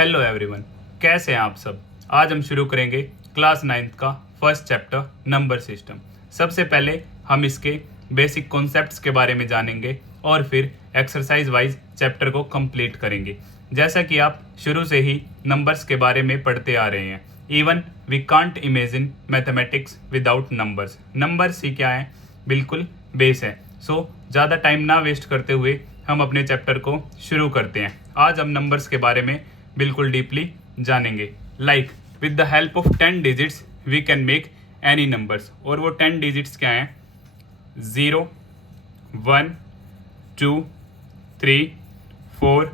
Hello everyone, कैसे हैं आप सब। आज हम शुरू करेंगे क्लास 9th का फर्स्ट चैप्टर नंबर सिस्टम। सबसे पहले हम इसके बेसिक कॉन्सेप्ट्स के बारे में जानेंगे और फिर एक्सरसाइज वाइज चैप्टर को कंप्लीट करेंगे। जैसा कि आप शुरू से ही नंबर्स के बारे में पढ़ते आ रहे हैं, even we can't imagine mathematics without numbers. Numbers ही क्या है, बिल्कुल बेस है। सो ज़्यादा टाइम ना वेस्ट करते हुए हम अपने चैप्टर को शुरू करते हैं। आज हम नंबर्स के बारे में बिल्कुल डीपली जानेंगे। Like with the help of 10 digits we can make any numbers. और वो 10 डिजिट्स क्या हैं? 0, 1, 2, 3, 4,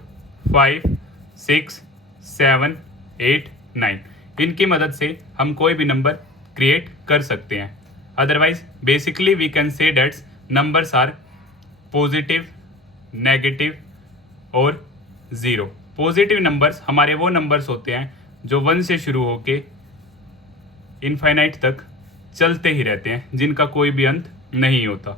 5, 6, 7, 8, 9। इनकी मदद से हम कोई भी नंबर क्रिएट कर सकते हैं। Otherwise basically we can say that's numbers are positive, negative और ज़ीरो। पॉजिटिव नंबर्स हमारे वो नंबर्स होते हैं जो 1 से शुरू होके इनफाइनाइट तक चलते ही रहते हैं, जिनका कोई भी अंत नहीं होता।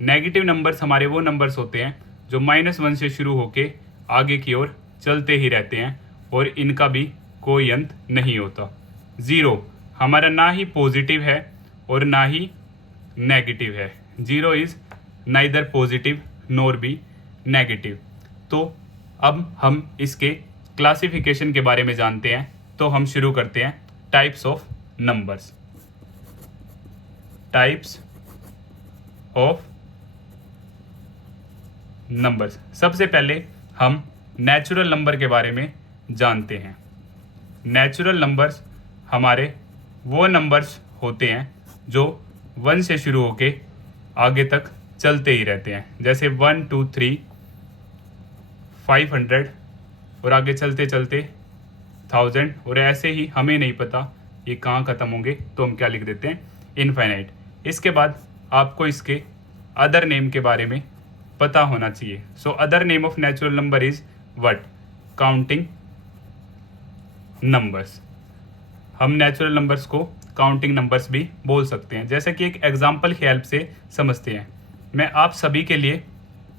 नेगेटिव नंबर्स हमारे वो नंबर्स होते हैं जो -1 से शुरू होके आगे की ओर चलते ही रहते हैं और इनका भी कोई अंत नहीं होता। ज़ीरो हमारा ना ही पॉजिटिव है और ना ही नेगेटिव है। Zero is neither positive nor be negative. तो अब हम इसके क्लासिफिकेशन के बारे में जानते हैं। तो हम शुरू करते हैं types of numbers. Types of numbers. सबसे पहले हम नेचुरल नंबर के बारे में जानते हैं। नेचुरल नंबर्स हमारे वो नंबर्स होते हैं जो 1 से शुरू होके आगे तक चलते ही रहते हैं। जैसे 1, 2, 3, 500 और आगे चलते चलते 1000। और ऐसे ही हमें नहीं पता ये कहाँ ख़त्म होंगे, तो हम क्या लिख देते हैं? इनफाइनाइट। इसके बाद आपको इसके अदर नेम के बारे में पता होना चाहिए। So other name of natural number is what? Counting numbers. हम नेचुरल नंबर्स को काउंटिंग नंबर्स भी बोल सकते हैं। जैसे कि एक एग्जाम्पल की हेल्प से समझते हैं। मैं आप सभी के लिए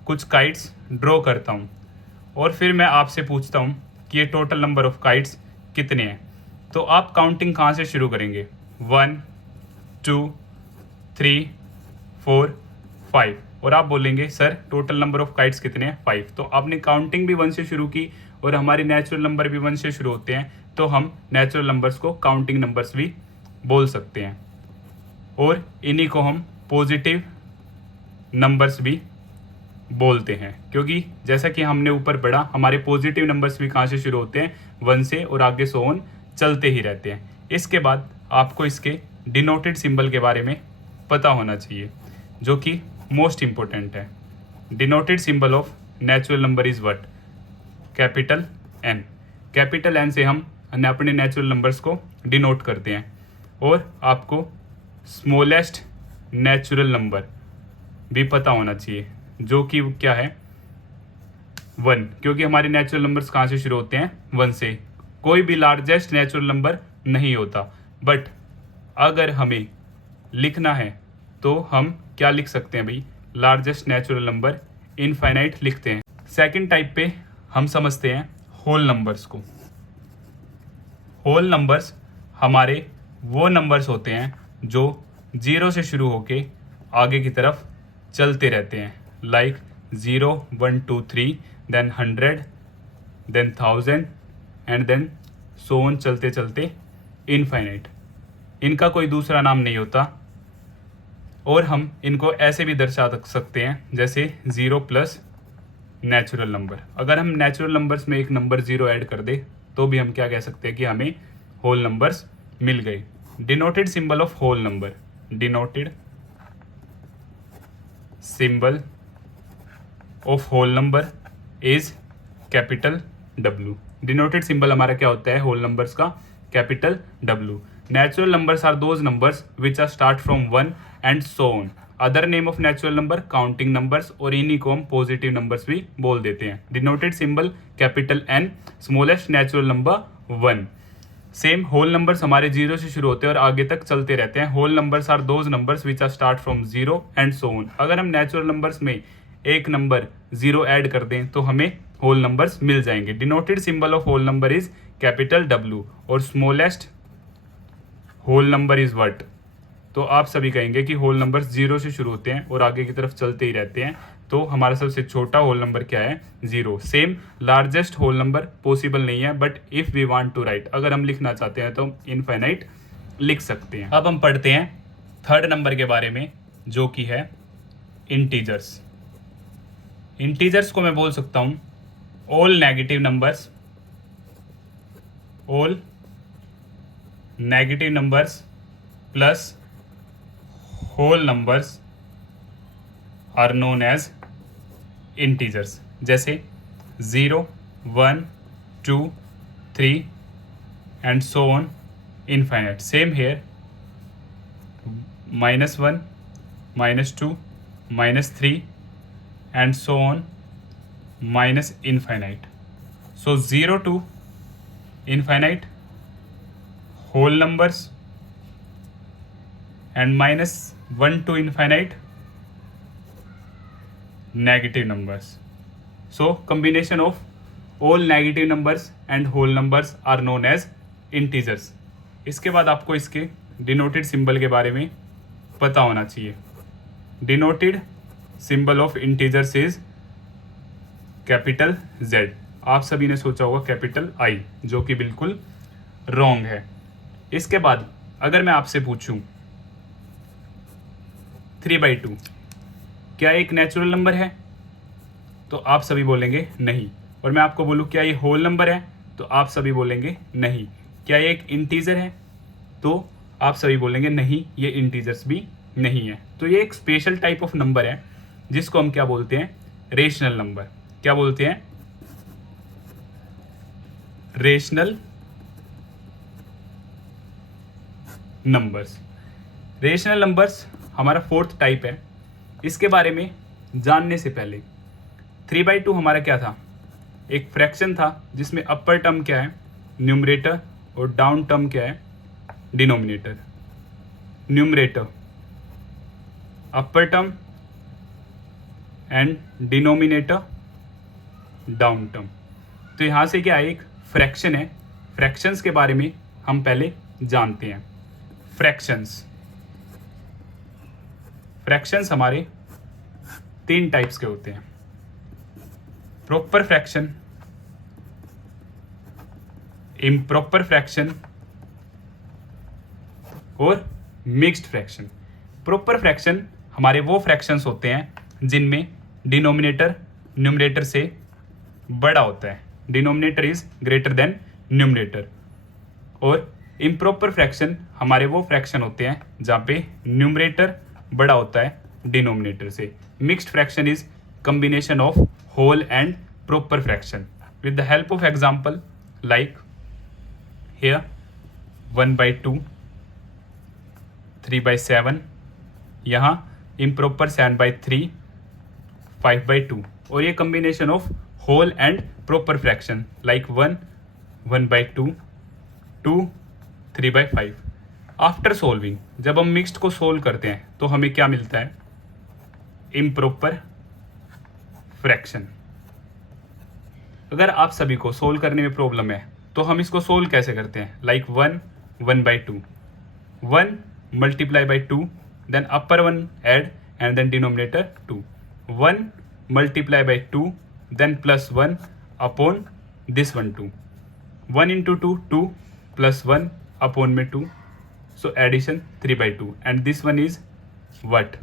कुछ काइट्स ड्रॉ करता हूँ और फिर मैं आपसे पूछता हूँ कि ये टोटल नंबर ऑफ काइट्स कितने हैं। तो आप काउंटिंग कहाँ से शुरू करेंगे? 1, 2, 3, 4, 5। और आप बोलेंगे sir total number of kites कितने हैं? 5। तो आपने काउंटिंग भी 1 से शुरू की और हमारे नेचुरल नंबर भी 1 से शुरू होते हैं, तो हम नेचुरल नंबर्स को काउंटिंग नंबर्स भी बोल सकते हैं। और इन्हीं को हम पॉजिटिव नंबर्स भी बोलते हैं, क्योंकि जैसा कि हमने ऊपर पढ़ा, हमारे पॉजिटिव नंबर्स भी कहाँ से शुरू होते हैं? 1 से, और आगे सो ऑन चलते ही रहते हैं। इसके बाद आपको इसके डिनोटेड सिंबल के बारे में पता होना चाहिए, जो कि मोस्ट इम्पोर्टेंट है। Denoted symbol of natural number is what? Capital N. Capital N से हम अपने नेचुरल नंबर्स को डिनोट करते हैं। और आपको स्मॉलेस्ट नेचुरल नंबर भी पता होना चाहिए, जो कि क्या है? 1, क्योंकि हमारे नेचुरल नंबर्स कहाँ से शुरू होते हैं? 1 से। कोई भी लार्जेस्ट नेचुरल नंबर नहीं होता। बट अगर हमें लिखना है तो हम क्या लिख सकते हैं भाई? लार्जेस्ट नेचुरल नंबर इनफाइनाइट लिखते हैं। सेकंड टाइप पे हम समझते हैं होल नंबर्स को। होल नंबर्स हमारे वो नंबर्स होते हैं जो 0 से शुरू होके आगे की तरफ चलते रहते हैं। Like 0, 1, 2, 3, then 100, then 1000 and then so on चलते चलते इनफाइनाइट। इनका कोई दूसरा नाम नहीं होता। और हम इनको ऐसे भी दर्शा सकते हैं जैसे 0 प्लस नेचुरल नंबर। अगर हम नेचुरल नंबर्स में एक नंबर 0 ऐड कर दे तो भी हम क्या कह सकते हैं कि हमें होल नंबर्स मिल गए। Denoted symbol of whole number. Denoted symbol of whole number is capital W। Denoted symbol हमारा क्या होता है होल नंबर्स का? Capital W। Natural numbers are those numbers which are start from 1 and so on. Other name of natural number counting numbers, और इन्हीं को हम positive numbers भी बोल देते हैं। Denoted symbol capital N, smallest natural number 1। Same whole numbers हमारे 0 से शुरू होते हैं और आगे तक चलते रहते हैं। Whole numbers are those numbers which are start from 0 and so on. अगर हम नेचुरल नंबर्स में एक नंबर 0 ऐड कर दें तो हमें होल नंबर्स मिल जाएंगे। Denoted symbol of whole number is capital W और smallest whole number is what. तो आप सभी कहेंगे कि होल नंबर्स 0 से शुरू होते हैं और आगे की तरफ चलते ही रहते हैं, तो हमारा सबसे छोटा होल नंबर क्या है? 0। Same largest whole number possible नहीं है, but if we want to write, अगर हम लिखना चाहते हैं तो हम इनफाइनाइट लिख सकते हैं। अब हम पढ़ते हैं थर्ड नंबर के बारे में, जो कि है इंटीजर्स। इंटीजर्स को मैं बोल सकता हूँ all negative numbers, all negative numbers plus whole numbers are known as integers. जैसे 0, 1, 2, 3 and so on infinite. Same here, -1, -2, -3 and so on minus infinite. So 0 to infinite whole numbers and -1 to infinite negative numbers. So combination of all negative numbers and whole numbers are known as integers. इसके बाद आपको इसके denoted symbol के बारे में पता होना चाहिए। Denoted symbol of integers is capital Z। आप सभी ने सोचा होगा कैपिटल I, जो कि बिल्कुल रॉन्ग है। इसके बाद अगर मैं आपसे पूछूं 3/2 क्या एक नेचुरल नंबर है, तो आप सभी बोलेंगे नहीं। और मैं आपको बोलूं क्या ये होल नंबर है, तो आप सभी बोलेंगे नहीं। क्या ये एक इंटीजर है, तो आप सभी बोलेंगे नहीं, ये इंटीजर्स भी नहीं है। तो ये एक स्पेशल टाइप ऑफ नंबर है जिसको हम क्या बोलते हैं? Rational number. क्या बोलते हैं? Rational numbers. रेशनल नंबर्स हमारा फोर्थ टाइप है। इसके बारे में जानने से पहले 3/2 हमारा क्या था? एक फ्रैक्शन था जिसमें अपर टर्म क्या है? न्यूमरेटर, और डाउन टर्म क्या है? Denominator. Numerator upper term and denominator down term. तो यहाँ से क्या है? एक फ्रैक्शन है। फ्रैक्शंस के बारे में हम पहले जानते हैं। फ्रैक्शंस हमारे 3 टाइप्स के होते हैं। प्रॉपर फ्रैक्शन, इम्प्रॉपर फ्रैक्शन और मिक्स्ड फ्रैक्शन। प्रॉपर फ्रैक्शन हमारे वो फ्रैक्शंस होते हैं जिनमें डिनोमिनेटर न्यूमरेटर से बड़ा होता है। Denominator is greater than numerator. और इम्प्रॉपर फ्रैक्शन हमारे वो फ्रैक्शन होते हैं जहाँ पे न्यूमरेटर बड़ा होता है डिनोमिनेटर से। Mixed fraction is combination of whole and proper fraction. With the help of example like here 1/2, 3/7, यहाँ improper 7/3, 5/2, और ये combination of whole and proper fraction like 1, 1/2, 2, 3/5. After solving, जब हम मिक्स्ड को सोल्व करते हैं तो हमें क्या मिलता है? Improper fraction. अगर आप सभी को सोल्व करने में प्रॉब्लम है तो हम इसको सोल्व कैसे करते हैं? Like 1, 1/2, 1 multiply by 2, then upper one add and then denominator 2, 1 multiply by 2, then plus 1 upon this one 2, 1 into 2 2 plus 1 upon में 2, so addition 3/2 and this one is what?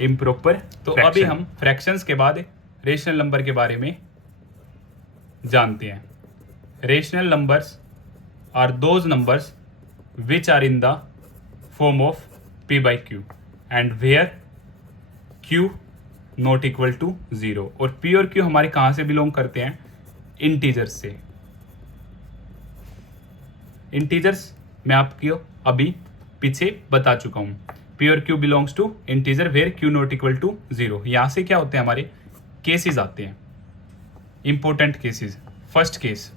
Improper. तो अभी हम फ्रैक्शंस के बाद रेशनल नंबर के बारे में जानते हैं। Rational numbers are those numbers which are in the form of p/q and where q not equal to 0। और p और q हमारे कहाँ से बिलोंग करते हैं? इंटीजर्स से। इंटीजर्स मैं आपको अभी पीछे बता चुका हूँ। P और Q belongs to integer where Q not equal to 0। यहाँ से क्या होते हैं? हमारे केसेस आते हैं, important cases. First case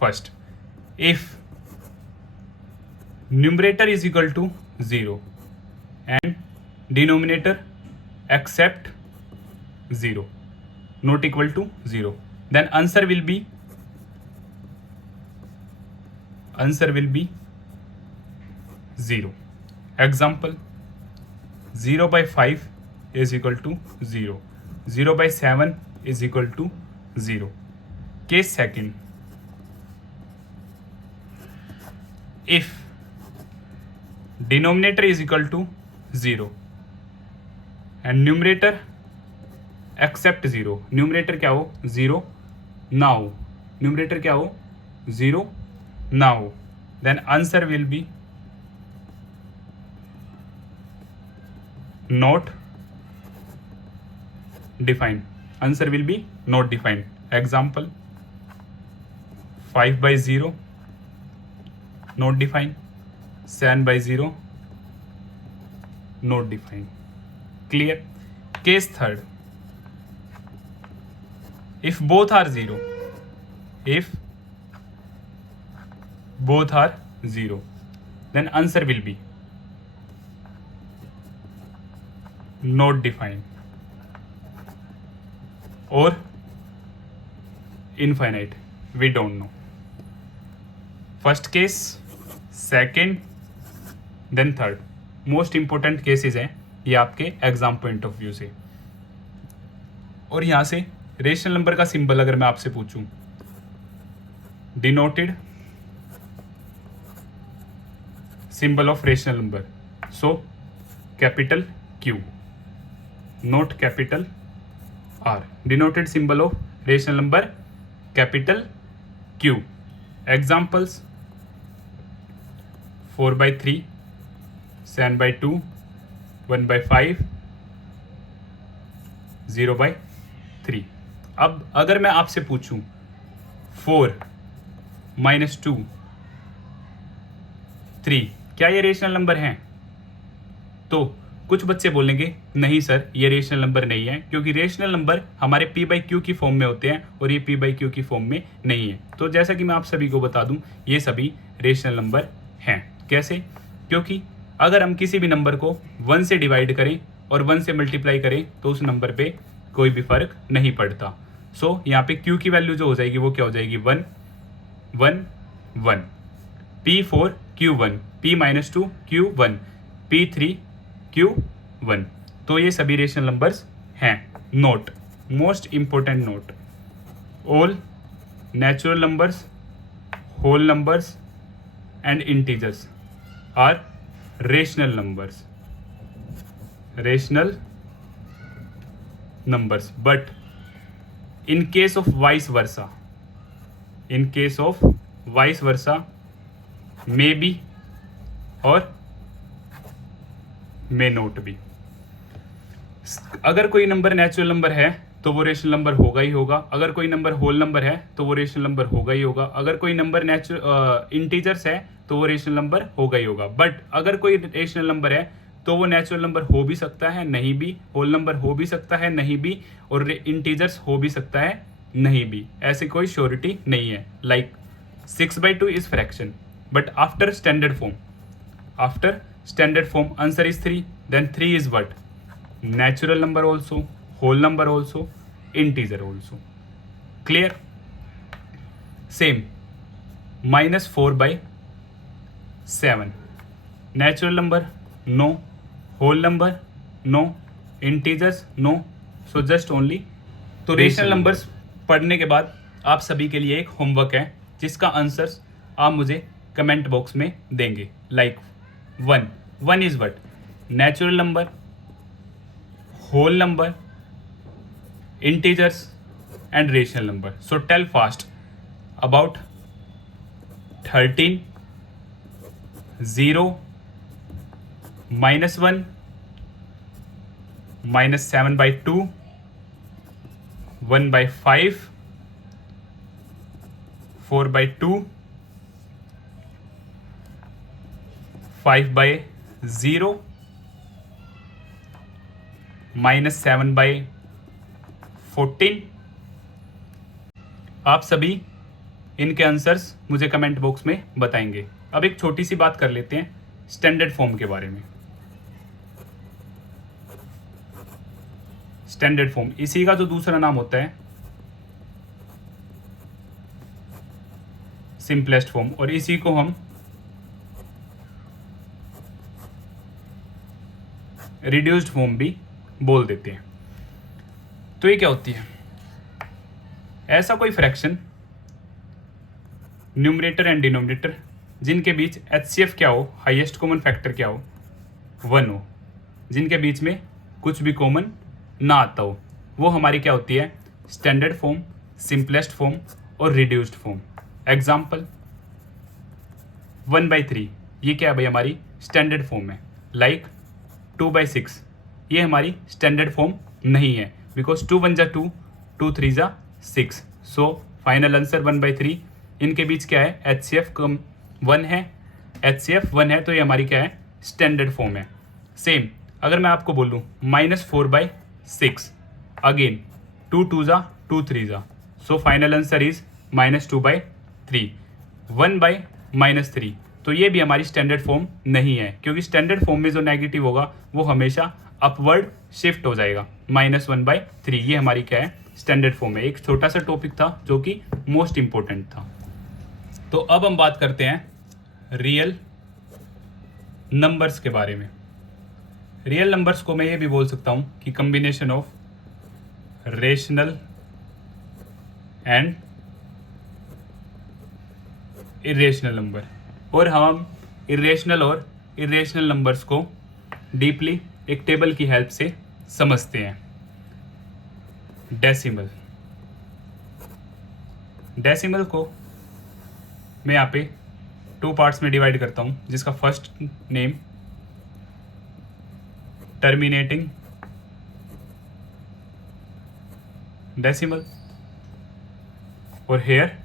first, if numerator is equal to 0 and denominator except 0, not equal to 0, then answer will be 0. Example, 0 by 5 is equal to 0, 0 by 7 is equal to 0. Case second, if denominator is equal to 0 and numerator except 0, numerator क्या हो 0 now, numerator क्या हो 0 now, then answer will be not defined. Answer will be not defined. Example, 5 by 0 not defined, 7 by 0 not defined. Clear? Case third, if both are 0, if both are 0, then answer will be not defined or infinite, we don't know. First case, second, then third. Most important cases हैं ये आपके exam point of view से. और यहाँ से rational number का symbol अगर मैं आपसे पूछूं, denoted symbol of rational number, so capital Q, note capital R. Denoted symbol of rational number capital Q. Examples, 4 by 3, 7 by 2, 1 by 5, 0 by 3. अब अगर मैं आपसे पूछूं 4 minus 2 3, क्या ये रेशनल नंबर हैं? तो कुछ बच्चे बोलेंगे नहीं सर ये रेशनल नंबर नहीं है, क्योंकि रेशनल नंबर हमारे p बाई क्यू की फॉर्म में होते हैं और ये p बाई क्यू की फॉर्म में नहीं है. तो जैसा कि मैं आप सभी को बता दूं, ये सभी रेशनल नंबर हैं. कैसे? क्योंकि अगर हम किसी भी नंबर को 1 से डिवाइड करें और 1 से मल्टीप्लाई करें तो उस नंबर पे कोई भी फर्क नहीं पड़ता. सो यहाँ पे q की वैल्यू जो हो जाएगी वो क्या हो जाएगी 1 1 1, p4 q1, p minus 2 q1, p3 q1. तो ये सभी रेशनल नंबर्स हैं. Note, most important note, all natural numbers, whole numbers and integers are rational numbers. Rational numbers, but in case of vice versa, may be और may not be. अगर कोई number natural number है तो वो rational number होगा ही होगा. अगर कोई नंबर होल नंबर है तो वो रेशनल नंबर होगा ही होगा. अगर कोई नंबर इंटीजर्स है तो वो रेशनल नंबर होगा ही होगा. बट अगर कोई रेशनल नंबर है तो वो नेचुरल नंबर हो भी सकता है, नहीं भी. होल नंबर हो भी सकता है, नहीं भी. और इंटीजर्स हो भी सकता है, नहीं भी. ऐसी कोई श्योरिटी नहीं है. Like 6/2 is fraction, but after standard form answer is 3. Then 3 is what? Natural number also, whole number also, integer also. Clear? Same -4/7, natural number no, whole number no, integers no. So just only. तो rational numbers पढ़ने के बाद आप सभी के लिए एक homework है जिसका आंसर्स आप मुझे कमेंट बॉक्स में देंगे. Like 1 is what? Natural number, whole number, integers and rational number. So tell fast about 13, 0, -1, -7/2, 1/5, 4/2, 5/0, -7/14. आप सभी इनके आंसर्स मुझे कमेंट बॉक्स में बताएंगे. अब एक छोटी सी बात कर लेते हैं स्टैंडर्ड फॉर्म के बारे में. स्टैंडर्ड फॉर्म, इसी का जो दूसरा नाम होता है सिंपलेस्ट फॉर्म, और इसी को हम रिड्यूस्ड फॉर्म भी बोल देते हैं। तो ये क्या होती है, ऐसा कोई फ्रैक्शन न्यूमरेटर एंड डिनोमिनेटर जिनके बीच HCF क्या हो, हाईएस्ट कॉमन फैक्टर क्या हो, 1 हो, जिनके बीच में कुछ भी कॉमन ना आता हो, वो हमारी क्या होती है, स्टैंडर्ड फॉर्म, सिंपलेस्ट फॉर्म और रिड्यूस्ड फॉर्म। एग्जाम्पल 1/3, ये क्या है भाई, हमारी स्टैंडर्ड फॉर्म है। लाइक 2/6, ये हमारी स्टैंडर्ड फॉर्म नहीं है, बिकॉज 2 1 जा 2, 2 3 जा 6। So final answer 1/3। इनके बीच क्या है, HCF 1 है, HCF 1 है, तो ये हमारी क्या है, स्टैंडर्ड फॉर्म है। सेम अगर मैं आपको बोलूँ -4/6, अगेन 2 2 जा 2 3 जा, सो फाइनल आंसर इज -2/3। 1/-3, तो ये भी हमारी स्टैंडर्ड फॉर्म नहीं है, क्योंकि स्टैंडर्ड फॉर्म में जो नेगेटिव होगा वो हमेशा अपवर्ड शिफ्ट हो जाएगा। -1/3 ये हमारी क्या है, स्टैंडर्ड फॉर्म है। एक छोटा सा टॉपिक था जो कि मोस्ट इंपॉर्टेंट था। तो अब हम बात करते हैं रियल नंबर्स के बारे में। रियल नंबर्स को मैं ये भी बोल सकता हूँ कि combination of rational and irrational number, और हम इरेशनल और इरेशनल नंबर्स को डीपली एक टेबल की हेल्प से समझते हैं। डेसिमल को मैं यहाँ पे 2 पार्ट्स में डिवाइड करता हूँ, जिसका फर्स्ट नेम टर्मिनेटिंग डेसिमल और here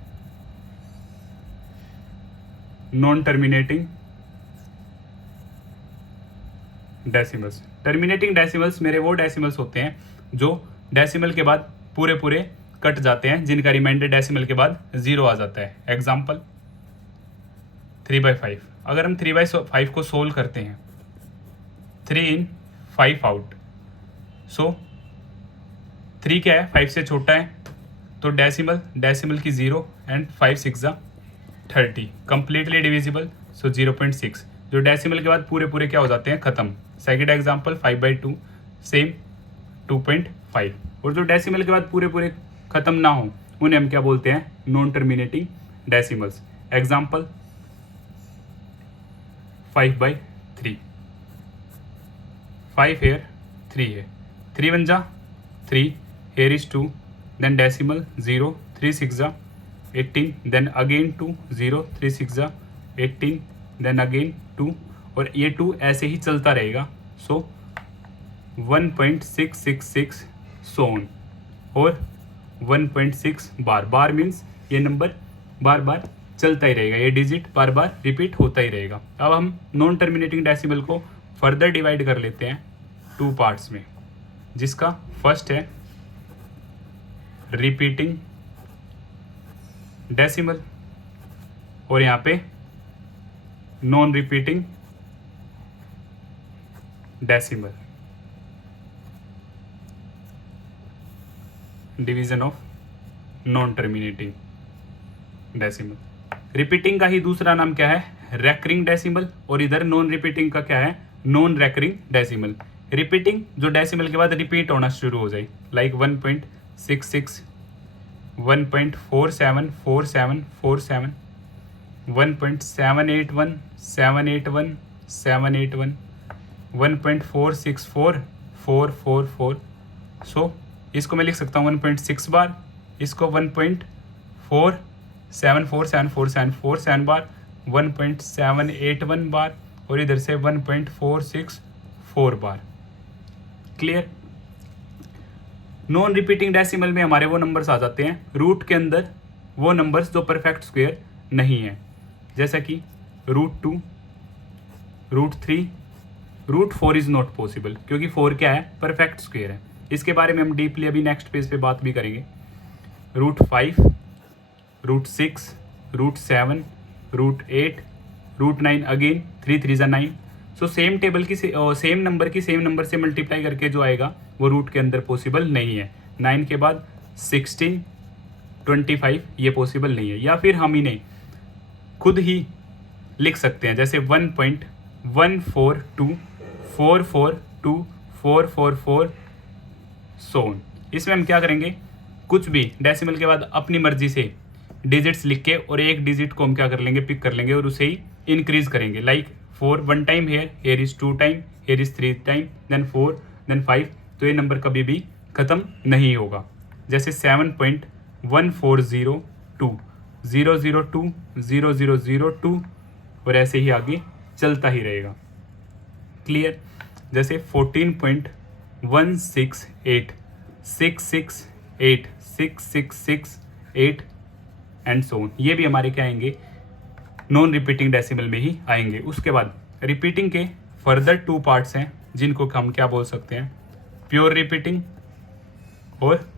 non terminating decimals. Terminating decimals मेरे वो डेसिमल्स होते हैं जो डेसिमल के बाद पूरे पूरे कट जाते हैं, जिनका रिमाइंडर डेसिमल के बाद 0 आ जाता है। एग्जाम्पल 3/5, अगर हम 3/5 को सोल्व करते हैं, 3 in 5 आउट, सो 3 क्या है, 5 से छोटा है, तो डेसिमल की 0 एंड 5 6 जा 30, कंप्लीटली डिविजिबल, सो 0.6, जो डेसिमल के बाद पूरे पूरे क्या हो जाते हैं, खत्म। सेकेंड एग्जाम्पल 5/2, सेम 2.5, और जो डेसिमल के बाद पूरे पूरे खत्म ना हो उन्हें हम क्या बोलते हैं, non terminating decimals. Example 5/3, 5 here 3 है, 3 1 जा 3, here is 2, then decimal 0, 3 6 जा 18, then again 2, 0, 3 6 जा 18, then again 2, और ये 2 ऐसे ही चलता रहेगा। सो 1.666 सोन और 1.6 बार, बार मीन्स ये नंबर बार बार चलता ही रहेगा, ये डिजिट बार बार रिपीट होता ही रहेगा। अब हम नॉन टर्मिनेटिंग डेसिमल को फर्दर डिवाइड कर लेते हैं 2 पार्ट्स में, जिसका फर्स्ट है रिपीटिंग डेसिमल और यहाँ पे non repeating decimal. Division of non terminating decimal. Repeating का ही दूसरा नाम क्या है, रैकरिंग डेसिमल, और इधर नॉन रिपीटिंग का क्या है, नॉन रैकरिंग डेसिमल। रिपीटिंग जो डेसिमल के बाद रिपीट होना शुरू हो जाए, लाइक 1.66, 1.474747, 1.781 781 781, 1.464 सो इसको मैं लिख सकता हूँ 1.6 बार, इसको 1.474747 बार, 1.781 बार, और इधर से 1.464 बार। क्लियर। नॉन रिपीटिंग डेसिमल में हमारे वो नंबर्स आ जाते हैं रूट के अंदर वो नंबर्स जो परफेक्ट स्क्वायर नहीं है, जैसा कि √2, √3, √4 इज नॉट पॉसिबल, क्योंकि 4 क्या है, परफेक्ट स्क्वायर है। इसके बारे में हम डीपली अभी नेक्स्ट पेज पे बात भी करेंगे। √5, √6, √7, √8, √9, अगेन 3 3 9, सो सेम टेबल की सेम नंबर की सेम नंबर से मल्टीप्लाई करके जो आएगा वो रूट के अंदर पॉसिबल नहीं है। 9 के बाद 16, 25 ये पॉसिबल नहीं है। या फिर हम इन्हें खुद ही लिख सकते हैं, जैसे 1.142442444 सोन। इसमें हम क्या करेंगे, कुछ भी डेसिमल के बाद अपनी मर्जी से डिजिट्स लिख के और एक डिजिट को हम क्या कर लेंगे, पिक कर लेंगे और उसे ही इंक्रीज करेंगे। Like 4 1 time here is 2 time, here is 3 time, then 4, then 5। तो ये नंबर कभी भी ख़त्म नहीं होगा। जैसे 7.1402 002 0002 और ऐसे ही आगे चलता ही रहेगा। क्लियर। जैसे 14.168 668 6668 एंड सो ऑन। ये भी हमारे क्या आएंगे, नॉन रिपीटिंग डेसिमल में ही आएंगे। उसके बाद रिपीटिंग के फर्दर 2 पार्ट्स हैं जिनको हम क्या बोल सकते हैं, प्योर रिपीटिंग और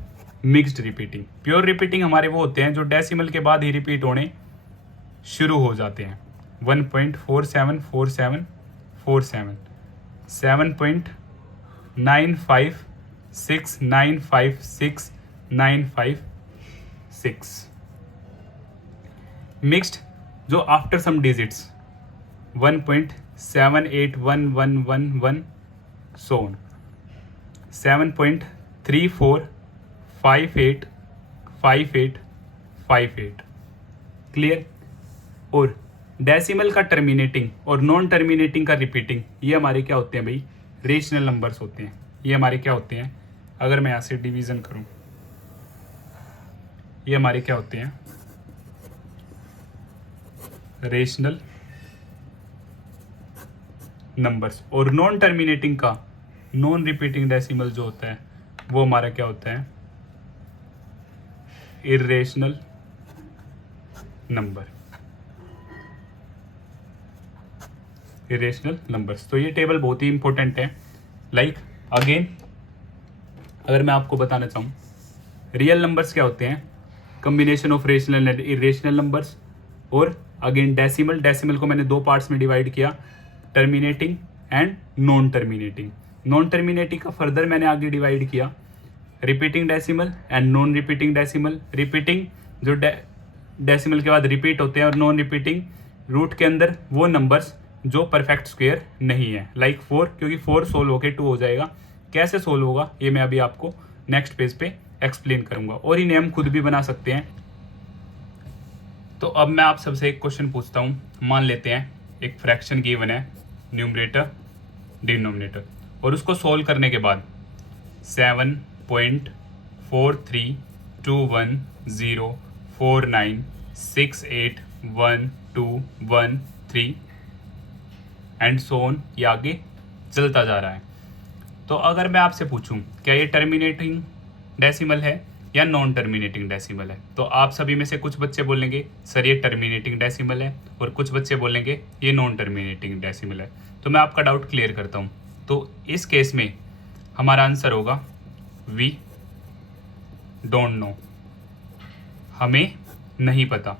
मिक्स्ड रिपीटिंग। प्योर रिपीटिंग हमारे वो होते हैं जो डेसिमल के बाद ही रिपीट होने शुरू हो जाते हैं। 1.474747, 7.9569569556। मिक्स्ड जो आफ्टर सम डिजिट्स 1.781111 सोन, 7.34585858। क्लियर। और डेसिमल का टर्मिनेटिंग और नॉन टर्मिनेटिंग का रिपीटिंग, ये हमारे क्या होते हैं भाई, रेशनल नंबर्स होते हैं। ये हमारे क्या होते हैं, अगर मैं यहाँ से डिवीज़न करूँ, ये हमारे क्या होते हैं, रेशनल नंबर्स। और नॉन टर्मिनेटिंग का नॉन रिपीटिंग डेसिमल जो होता है वो हमारा क्या होता है, इर्रेशनल नंबर, इरेशनल नंबर्स। तो ये टेबल बहुत ही इंपॉर्टेंट है। लाइक अगेन अगर मैं आपको बताना चाहूँ, रियल नंबर्स क्या होते हैं, combination of rational and irrational numbers. और अगेन डेसिमल, डेसिमल को मैंने 2 पार्ट्स में डिवाइड किया, terminating and non terminating. Non terminating का फर्दर मैंने आगे डिवाइड किया, repeating decimal and non repeating decimal. Repeating जो डेसिमल के बाद रिपीट होते हैं, और नॉन रिपीटिंग रूट के अंदर वो नंबर्स जो परफेक्ट स्क्वायर नहीं है। लाइक 4, क्योंकि 4 सोल्व होके 2 हो जाएगा। कैसे सोल्व होगा ये मैं अभी आपको नेक्स्ट पेज पे एक्सप्लेन करूंगा, और इन्हें हम खुद भी बना सकते हैं। तो अब मैं आप सबसे एक क्वेश्चन पूछता हूँ। मान लेते हैं एक फ्रैक्शन गिवन है, न्यूमरेटर डिनोमिनेटर, और उसको सोल्व करने के बाद 7.43210496812113 एंड सो ऑन, ये आगे चलता जा रहा है। तो अगर मैं आपसे पूछूं क्या ये टर्मिनेटिंग डेसिमल है या नॉन टर्मिनेटिंग डेसिमल है, तो आप सभी में से कुछ बच्चे बोलेंगे सर ये टर्मिनेटिंग डेसिमल है, और कुछ बच्चे बोलेंगे ये नॉन टर्मिनेटिंग डेसिमल है। तो मैं आपका डाउट क्लियर करता हूँ। तो इस केस में हमारा आंसर होगा वी डोंट नो, हमें नहीं पता।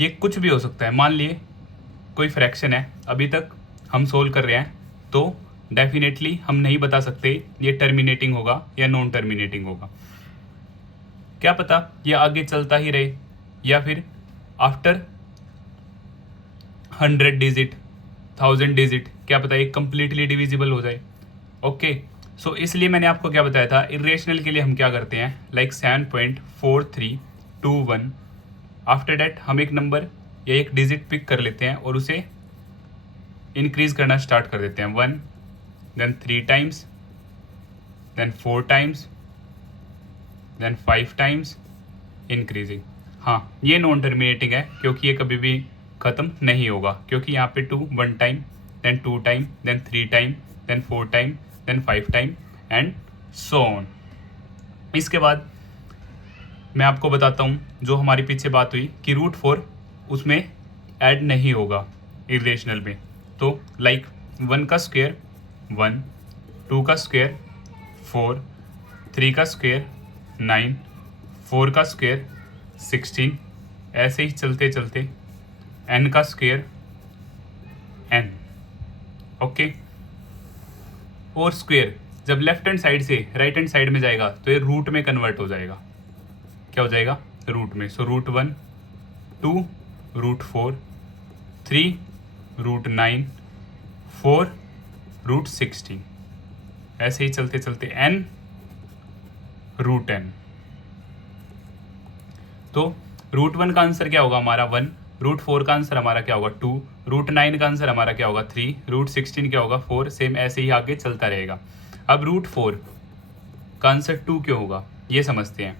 ये कुछ भी हो सकता है। मान लिए कोई फ्रैक्शन है, अभी तक हम सोल्व कर रहे हैं, तो डेफिनेटली हम नहीं बता सकते ये टर्मिनेटिंग होगा या नॉन टर्मिनेटिंग होगा। क्या पता ये आगे चलता ही रहे, या फिर आफ्टर 100 डिजिट 1000 डिजिट क्या पता ये कंप्लीटली डिविजिबल हो जाए। ओके, सो इसलिए मैंने आपको क्या बताया था, इरेशनल के लिए हम क्या करते हैं, लाइक 7.4321। आफ्टर डैट हम एक नंबर या एक डिजिट पिक कर लेते हैं और उसे इंक्रीज करना स्टार्ट कर देते हैं। 1, then 3 times, then 4 times, then 5 times increasing. हाँ, ये नॉन टर्मिनेटिंग है क्योंकि ये कभी भी ख़त्म नहीं होगा, क्योंकि यहाँ पे 2 1 time, then 2 time, then 3 time, then 4 time, then 5 time and so on. इसके बाद मैं आपको बताता हूँ जो हमारी पीछे बात हुई कि √4 उसमें ऐड नहीं होगा इरेशनल में। तो लाइक 1 का स्क्वायर 1, 2 का स्क्वायर 4, 3 का स्क्वायर 9, 4 का स्क्वायर 16, ऐसे ही चलते चलते n का स्क्वायर n। ओके। और स्क्वेयर जब लेफ्ट हैंड साइड से राइट हैंड साइड में जाएगा तो ये रूट में कन्वर्ट हो जाएगा। क्या हो जाएगा? रूट में। सो √1, 2 √4, 3 √9, 4 √16, ऐसे ही चलते चलते n √n। तो √1 का आंसर क्या होगा हमारा 1, √4 का आंसर हमारा क्या होगा 2, √9 का आंसर हमारा क्या होगा 3, √16 क्या होगा 4। सेम ऐसे ही आगे चलता रहेगा। अब √4 का आंसर 2 क्यों होगा ये समझते हैं।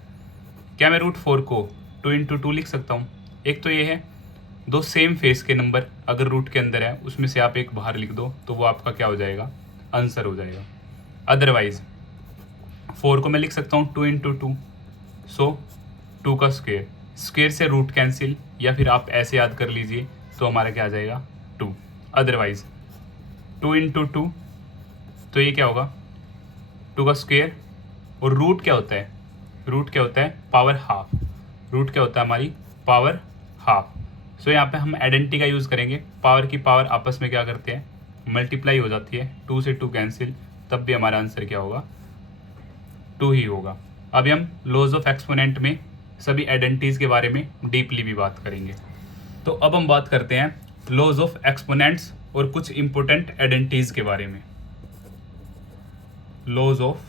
क्या मैं √4 को 2 × 2 लिख सकता हूँ? एक तो ये है, दो सेम फेस के नंबर अगर रूट के अंदर है उसमें से आप एक बाहर लिख दो तो वो आपका क्या हो जाएगा? आंसर हो जाएगा। अदरवाइज 4 को मैं लिख सकता हूँ 2 × 2, सो 2 का स्क्वेयर, स्क्वेयर से रूट कैंसिल, या फिर आप ऐसे याद कर लीजिए तो हमारा क्या आ जाएगा 2। अदरवाइज 2 × 2 तो ये क्या होगा 2 का स्क्वेयर। और रूट क्या होता है? रूट क्या होता है? Power half. रूट क्या होता है? हमारी पावर हाफ। सो यहाँ पे हम आइडेंटिटी का यूज़ करेंगे। पावर की पावर आपस में क्या करते हैं? मल्टीप्लाई हो जाती है। 2 से 2 कैंसिल, तब भी हमारा आंसर क्या होगा? 2 ही होगा। अभी हम लॉज ऑफ एक्सपोनेंट में सभी आइडेंटिटीज़ के बारे में डीपली भी बात करेंगे। तो अब हम बात करते हैं लॉज ऑफ एक्सपोनेंट्स और कुछ इंपॉर्टेंट आइडेंटिटीज़ के बारे में। लॉज ऑफ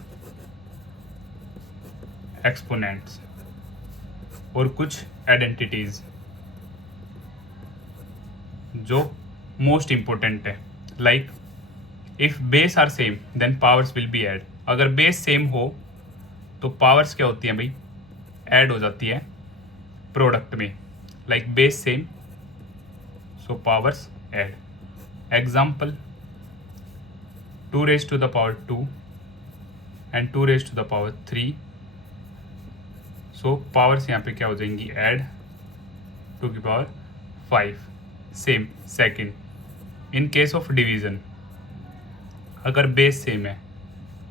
एक्सपोनेंट्स और कुछ आइडेंटिटीज़ जो मोस्ट इंपॉर्टेंट है। Like if base are same then powers will be add. अगर बेस सेम हो तो पावर्स क्या होती हैं भाई? ऐड हो जाती है प्रोडक्ट में। Like base same so powers add. Example 2⁻²² and 2⁻3। So powers यहाँ पे क्या हो जाएंगी? Add 2⁵ same second. In case of division अगर बेस सेम है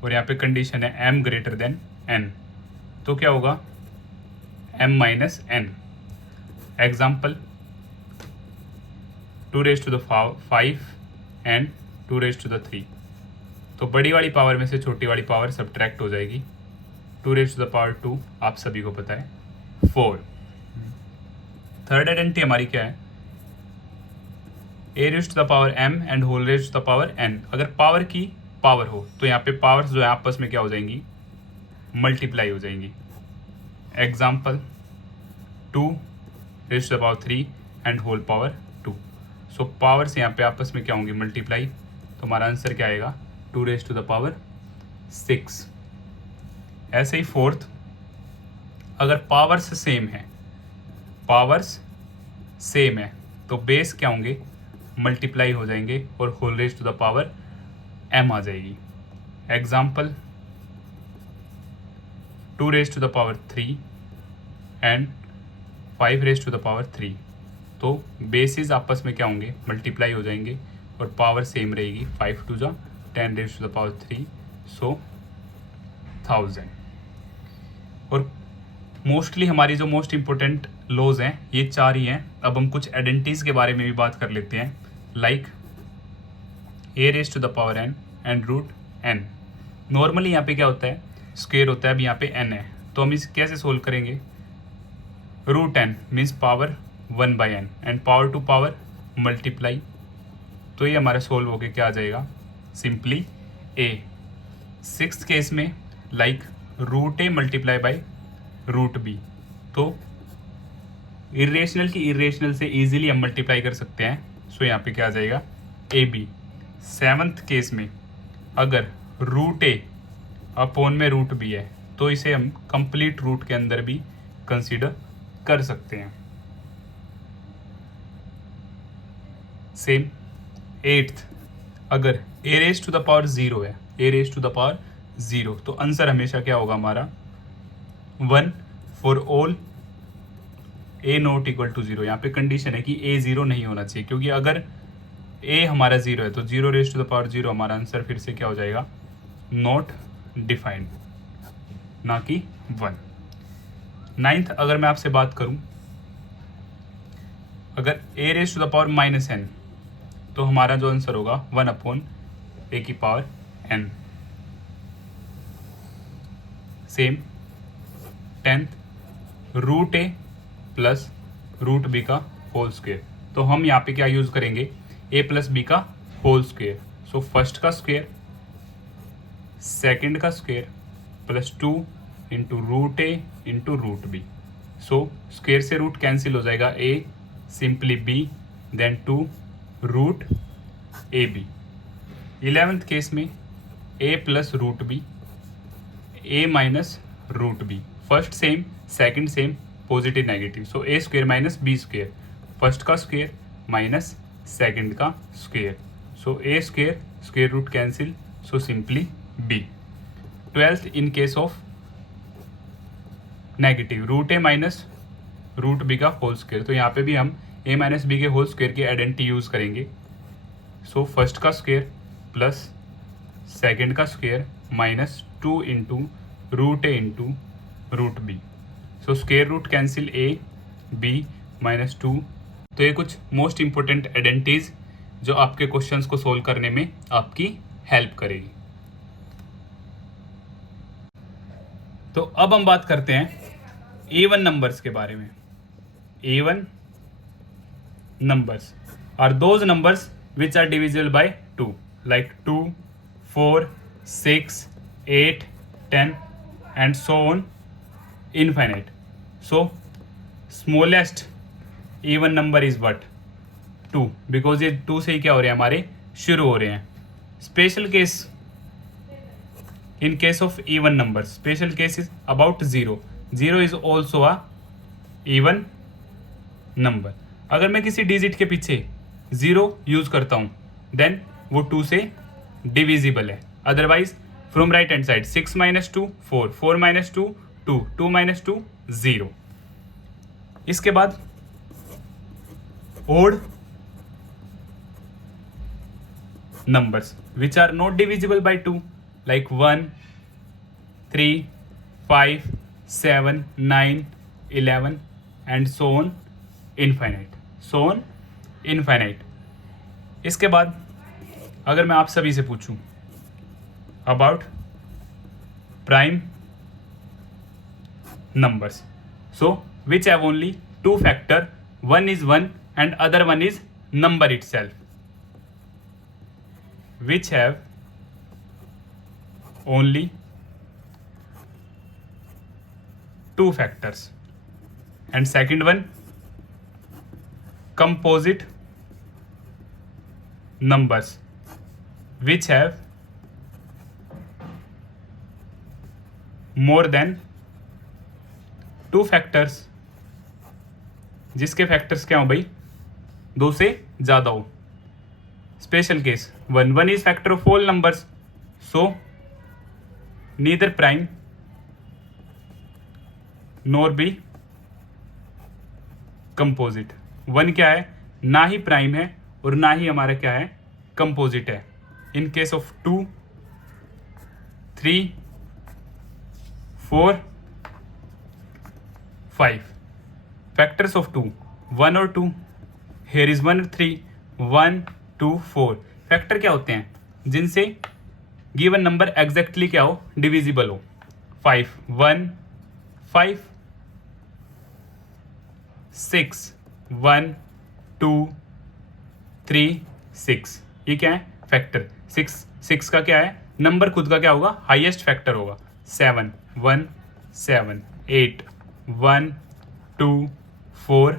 और यहाँ पे कंडीशन है m > n तो क्या होगा? m - n। Example 2⁵ and 2⁵3। तो बड़ी वाली पावर में से छोटी वाली पावर सब्ट्रैक्ट हो जाएगी। 2⁵2 आप सभी को पता है 4। थर्ड आइडेंटिटी हमारी क्या है? a⁻m and n। अगर पावर की पावर हो तो यहाँ पे पावर्स जो है आपस में क्या हो जाएंगी? मल्टीप्लाई हो जाएंगी। Example 2⁵3 and whole power 2। So powers यहाँ पे आपस में क्या होंगी? मल्टीप्लाई। तो हमारा आंसर क्या आएगा? 2⁻6। ऐसे ही फोर्थ, अगर पावर्स सेम है, पावर्स सेम है तो बेस क्या होंगे? मल्टीप्लाई हो जाएंगे और होल m आ जाएगी। Example 2⁻3 and 5⁻3। तो बेसिस आपस में क्या होंगे? मल्टीप्लाई हो जाएंगे और पावर सेम रहेगी। 5 × 2 = 10⁻3 सो 1000। और मोस्टली हमारी जो मोस्ट इंपॉर्टेंट लॉज हैं ये 4 ही हैं। अब हम कुछ आइडेंटिटीज़ के बारे में भी बात कर लेते हैं। Like a⁻n and √n। Normally यहाँ पे क्या होता है? स्क्वेयर होता है। अब यहाँ पे n है तो हम इस कैसे सोल्व करेंगे? √n means power 1/n and power to power multiply. तो ये हमारा सोल्व होके क्या आ जाएगा? Simply a। सिक्स्थ केस में लाइक √a × √b। तो इरेशनल की इरेशनल से इजीली हम मल्टीप्लाई कर सकते हैं। सो यहाँ पे क्या आ जाएगा? ab। सेवन्थ केस में अगर √a अपॉन में √b है तो इसे हम कंप्लीट रूट के अंदर भी कंसीडर कर सकते हैं। सेम एट्थ, अगर a⁻0 है, a⁻0 तो आंसर हमेशा क्या होगा हमारा? 1 फॉर ऑल a ≠ 0। यहाँ पे कंडीशन है कि a 0 नहीं होना चाहिए, क्योंकि अगर a हमारा 0 है तो 0⁻0 हमारा आंसर फिर से क्या हो जाएगा? नॉट डिफाइंड, ना कि 1। नाइन्थ, अगर मैं आपसे बात करूं, अगर a⁻n तो हमारा जो आंसर होगा 1/a⁴n। Same 10th √a plus √b का होल स्क्वेयर। तो हम यहाँ पे क्या यूज़ करेंगे, a प्लस b का होल स्क्वेयर। सो फर्स्ट का स्क्वेयर, सेकंड का square plus 2 into √a into √b। So square से रूट कैंसिल हो जाएगा, a simply b then 2 √ab। 11th case में a plus √b, a minus √b। First same, second same, positive negative. So a square minus b square, first का square minus second का square. So a square, square root cancel, so simply b। 12th in case of negative, √a minus √b का whole square. तो यहाँ पे भी हम a minus b के whole square की आइडेंटिटी यूज़ करेंगे। सो फर्स्ट का स्क्वेयर प्लस सेकंड का square minus 2 into √a into √b। So square root cancel a b minus 2। तो ये कुछ मोस्ट इंपॉर्टेंट आइडेंटिटीज जो आपके क्वेश्चंस को सोल्व करने में आपकी हेल्प करेगी। तो अब हम बात करते हैं इवन नंबर्स के बारे में। Even numbers are those numbers which are divisible by 2, like 2, 4, 6, 8, 10 and so on infinite. So smallest even number is what? 2, because ये 2 से ही क्या हो रहे हैं, हमारे शुरू हो रहे हैं। Special case in case of even numbers, special case is about 0. 0 is also a even number. अगर मैं किसी डिजिट के पीछे 0 यूज करता हूँ देन वो 2 से डिविजिबल है। Otherwise from right hand side 6 minus 2 4, 4 minus 2 2, 2 minus 2 0। इसके बाद odd numbers which are not divisible by 2, like 1, 3, 5, 7, 9, 11 and so on infinite, so on infinite। इसके बाद अगर मैं आप सभी से पूछूं about prime numbers, so which have only 2 factor, one is 1 and other one is number itself, which have only 2 factors, and second one composite numbers which have more than 2 factors, जिसके factors क्या हो भाई, 2 से ज़्यादा हो। Special case 1, 1 is factor of all numbers, so neither prime nor be composite। 1 क्या है, ना ही प्राइम है और ना ही हमारा क्या है, कंपोजिट है। इन केस ऑफ 2, 3, 4, 5 फैक्टर्स ऑफ 2, 1 और 2, here is 1 और 3, 1, 2, 4 फैक्टर क्या होते हैं, जिनसे गिवन नंबर एग्जैक्टली क्या हो, डिविजिबल हो। 5, 1, 5, 6, 1, 2, 3, 6, ये क्या है, फैक्टर। 6 का क्या है, नंबर खुद का क्या होगा, हाईएस्ट फैक्टर होगा। 7, 1, 7, 8, 1, 2, 4,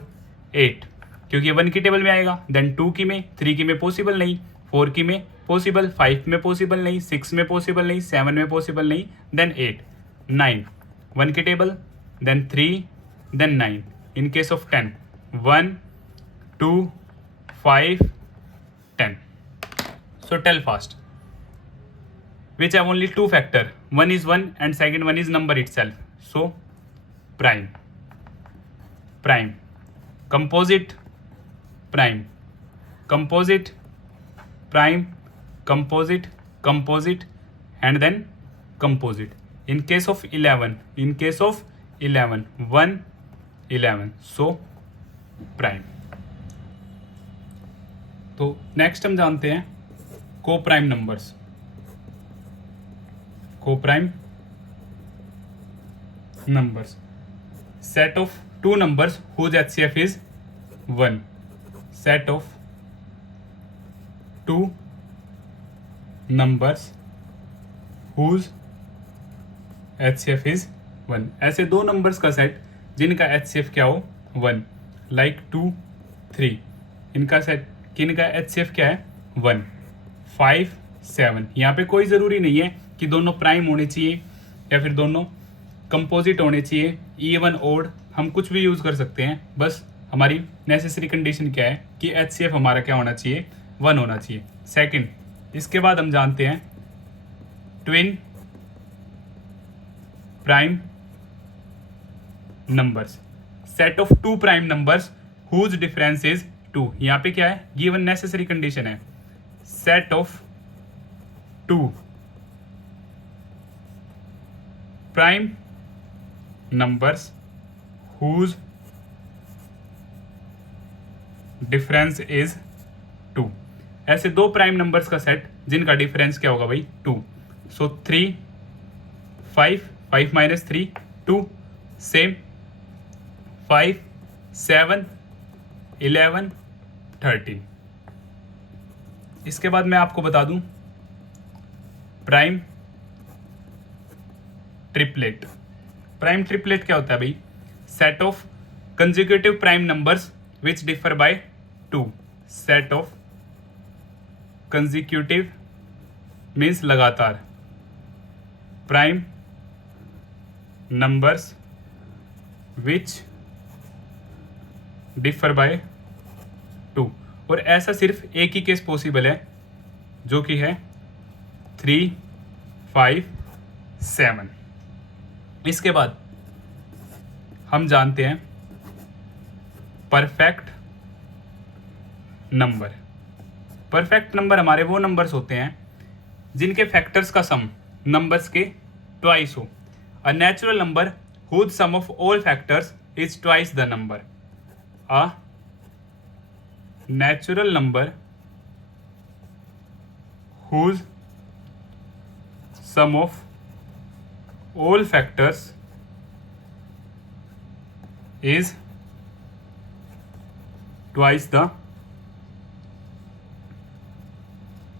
8, क्योंकि 1 की टेबल में आएगा, देन 2 की में, 3 की में पॉसिबल नहीं, 4 की में पॉसिबल, 5 में पॉसिबल नहीं, 6 में पॉसिबल नहीं, 7 में पॉसिबल नहीं, देन 8, 9 1 की table, then 3, then 9। In case of 10, 1, 2, 5, 10। So tell fast which have only 2 factor, one is 1 and second one is number itself, so prime, prime, composite, prime, composite, prime, composite, composite and then composite। in case of 11, in case of 11, 1, 11, so prime। तो next हम जानते हैं coprime numbers. Coprime numbers, set of two numbers whose HCF is 1, set of two numbers whose HCF is 1। ऐसे दो numbers का set जिनका HCF क्या हो 1, लाइक 2 3, इनका सेट किनका HCF क्या है 1, 5 7। यहाँ पे कोई ज़रूरी नहीं है कि दोनों प्राइम होने चाहिए या फिर दोनों कंपोजिट होने चाहिए, इवन ओड हम कुछ भी यूज़ कर सकते हैं। बस हमारी नेसेसरी कंडीशन क्या है कि HCF हमारा क्या होना चाहिए 1 होना चाहिए। सेकंड, इसके बाद हम जानते हैं twin prime numbers, set of two prime numbers whose difference is 2। यहाँ पे क्या है गिवन नेसेसरी कंडीशन है, set of two prime numbers whose difference is 2। ऐसे दो प्राइम नंबर्स का सेट जिनका डिफरेंस क्या होगा भाई 2। So 3 5 5 minus 3 2, same 5 7 11 13। इसके बाद मैं आपको बता दूं प्राइम ट्रिपलेट। प्राइम ट्रिपलेट क्या होता है भाई, set of consecutive prime numbers which differ by 2, set of consecutive means लगातार prime numbers which differ by 2। और ऐसा सिर्फ एक ही केस पॉसिबल है जो कि है 3 5 7। इसके बाद हम जानते हैं परफेक्ट नंबर। परफेक्ट नंबर हमारे वो नंबर्स होते हैं जिनके फैक्टर्स का सम नंबर्स के ट्वाइस हो। A natural number whose sum of all factors is twice the number. A natural number whose sum of all factors is twice the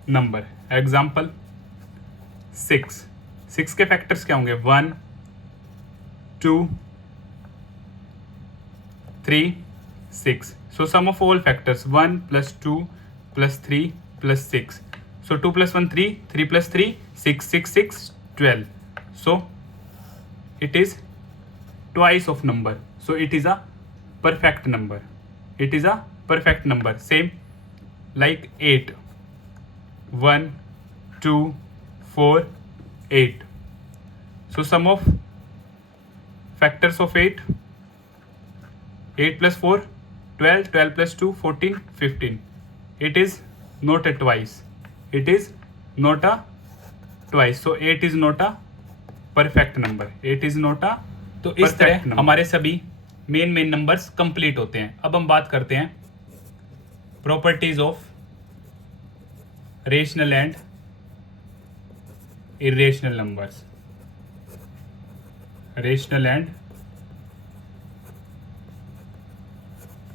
number. Example 6। 6 के factors क्या होंगे 1 2 3 6। So sum of all factors 1 plus 2 plus 3 plus 6. So 2 plus 1 3, 3 plus 3 6, 6 6 12. So it is twice of number. So it is a perfect number. It is a perfect number. Same like 8 1 2 4 8. So sum of factors of 8 plus 4 12, 12 plus 2 14 15. It is not a twice. It is not a twice. So 8 is not a perfect number. 8 is not a तो इस तरह हमारे सभी main numbers complete होते हैं। अब हम बात करते हैं properties of rational and irrational numbers. Rational and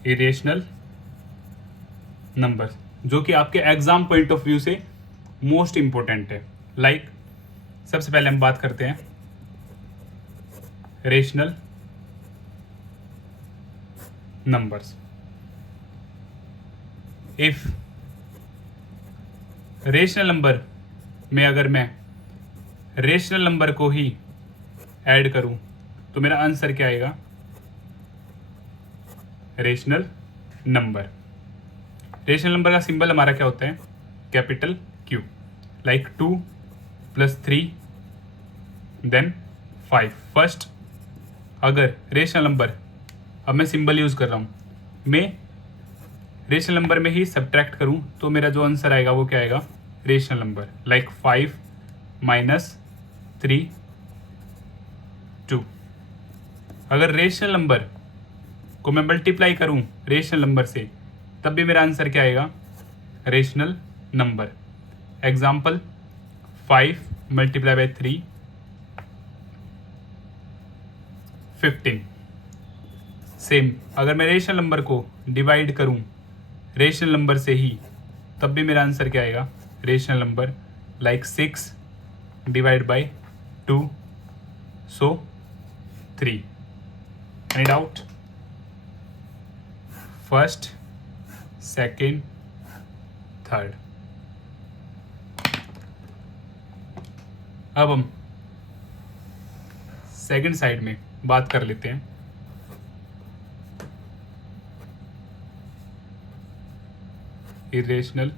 irrational numbers जो कि आपके एग्जाम पॉइंट ऑफ व्यू से मोस्ट इंपॉर्टेंट है। लाइक सबसे पहले हम बात करते हैं rational numbers. If rational number में अगर मैं रेशनल नंबर को ही ऐड करूं तो मेरा आंसर क्या आएगा रेशनल नंबर। रेशनल नंबर का सिंबल हमारा क्या होता है capital Q। Like 2 + 3 then 5। First अगर रेशनल नंबर, अब मैं सिंबल यूज कर रहा हूं, मैं रेशनल नंबर में ही सब्ट्रैक्ट करूं तो मेरा जो आंसर आएगा वो क्या आएगा रेशनल नंबर। लाइक 5 - 3 2। अगर रेशनल नंबर को मैं मल्टीप्लाई करूं रेशनल नंबर से तब भी मेरा आंसर क्या आएगा rational number. Example 5 multiply by 3 15। Same अगर मैं रेशनल नंबर को डिवाइड करूं रेशनल नंबर से ही तब भी मेरा आंसर क्या आएगा, rational number. Like 6 divide by 2 so 3। Any doubt? First, second, third. अब हम सेकेंड साइड में बात कर लेते हैं। Irrational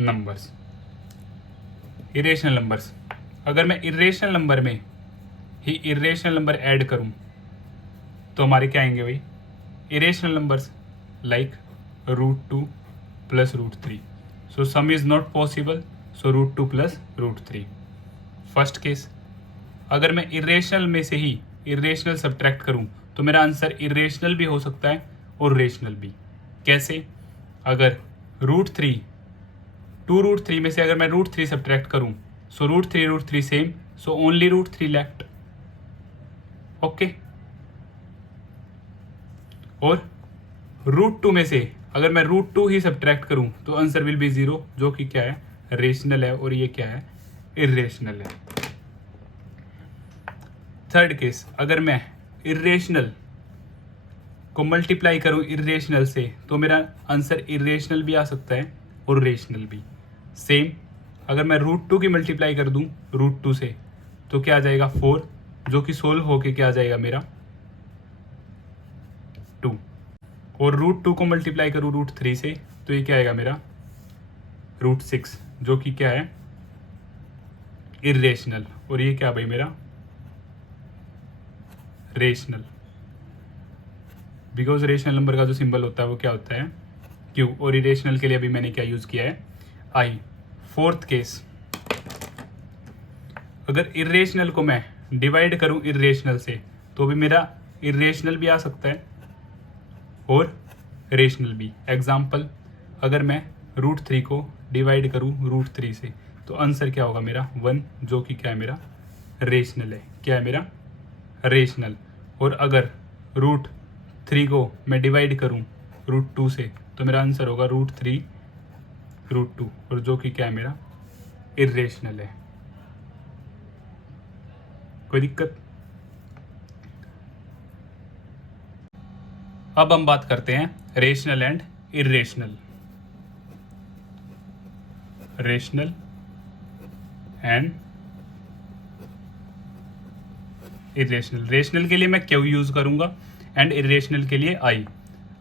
numbers. इरेशनल नंबर्स, अगर मैं इरेशनल नंबर में ही इरेशनल नंबर ऐड करूं तो हमारे क्या आएंगे भाई, irrational numbers like √2 plus √3। So some is not possible, so √2 plus √3। First case, अगर मैं इरेशनल में से ही इरेशनल सब्ट्रैक्ट करूं तो मेरा आंसर इरेशनल भी हो सकता है और रेशनल भी। कैसे? अगर √3 2√3 में से अगर मैं √3 सब्ट्रैक्ट करूं सो √3 same, so only √3 left. Okay. और √2 में से अगर मैं √2 ही सब्ट्रैक्ट करूं तो आंसर विल बी 0, जो कि क्या है, रेशनल है, और ये क्या है, इरेशनल है। थर्ड केस, अगर मैं इरेशनल को मल्टीप्लाई करूं इरेशनल से तो मेरा आंसर इरेशनल भी आ सकता है और रेशनल भी। सेम, अगर मैं √2 की मल्टीप्लाई कर दूं √2 से तो क्या आ जाएगा, 4, जो कि सोल्व होके क्या आ जाएगा मेरा 2। और √2 को मल्टीप्लाई करूं √3 से तो ये क्या आएगा मेरा √6, जो कि क्या है, इरेशनल। और ये क्या भाई मेरा रेशनल, बिकॉज रेशनल नंबर का जो सिंबल होता है वो क्या होता है, Q, और इरेशनल के लिए अभी मैंने क्या यूज किया है, I। फोर्थ केस, अगर इरेशनल को मैं डिवाइड करूं इरेशनल से तो भी मेरा इरेशनल भी आ सकता है और रेशनल भी। एग्जाम्पल, अगर मैं √3 को डिवाइड करूं √3 से तो आंसर क्या होगा मेरा 1, जो कि क्या है मेरा रेशनल है। क्या है मेरा रेशनल। और अगर √3 को मैं डिवाइड करूं √2 से तो मेरा आंसर होगा √3 √2, और जो कि क्या है मेरा इरेशनल है। कोई दिक्कत? अब हम बात करते हैं rational and irrational. Rational and irrational. Rational के लिए मैं Q यूज करूंगा एंड इरेशनल के लिए I।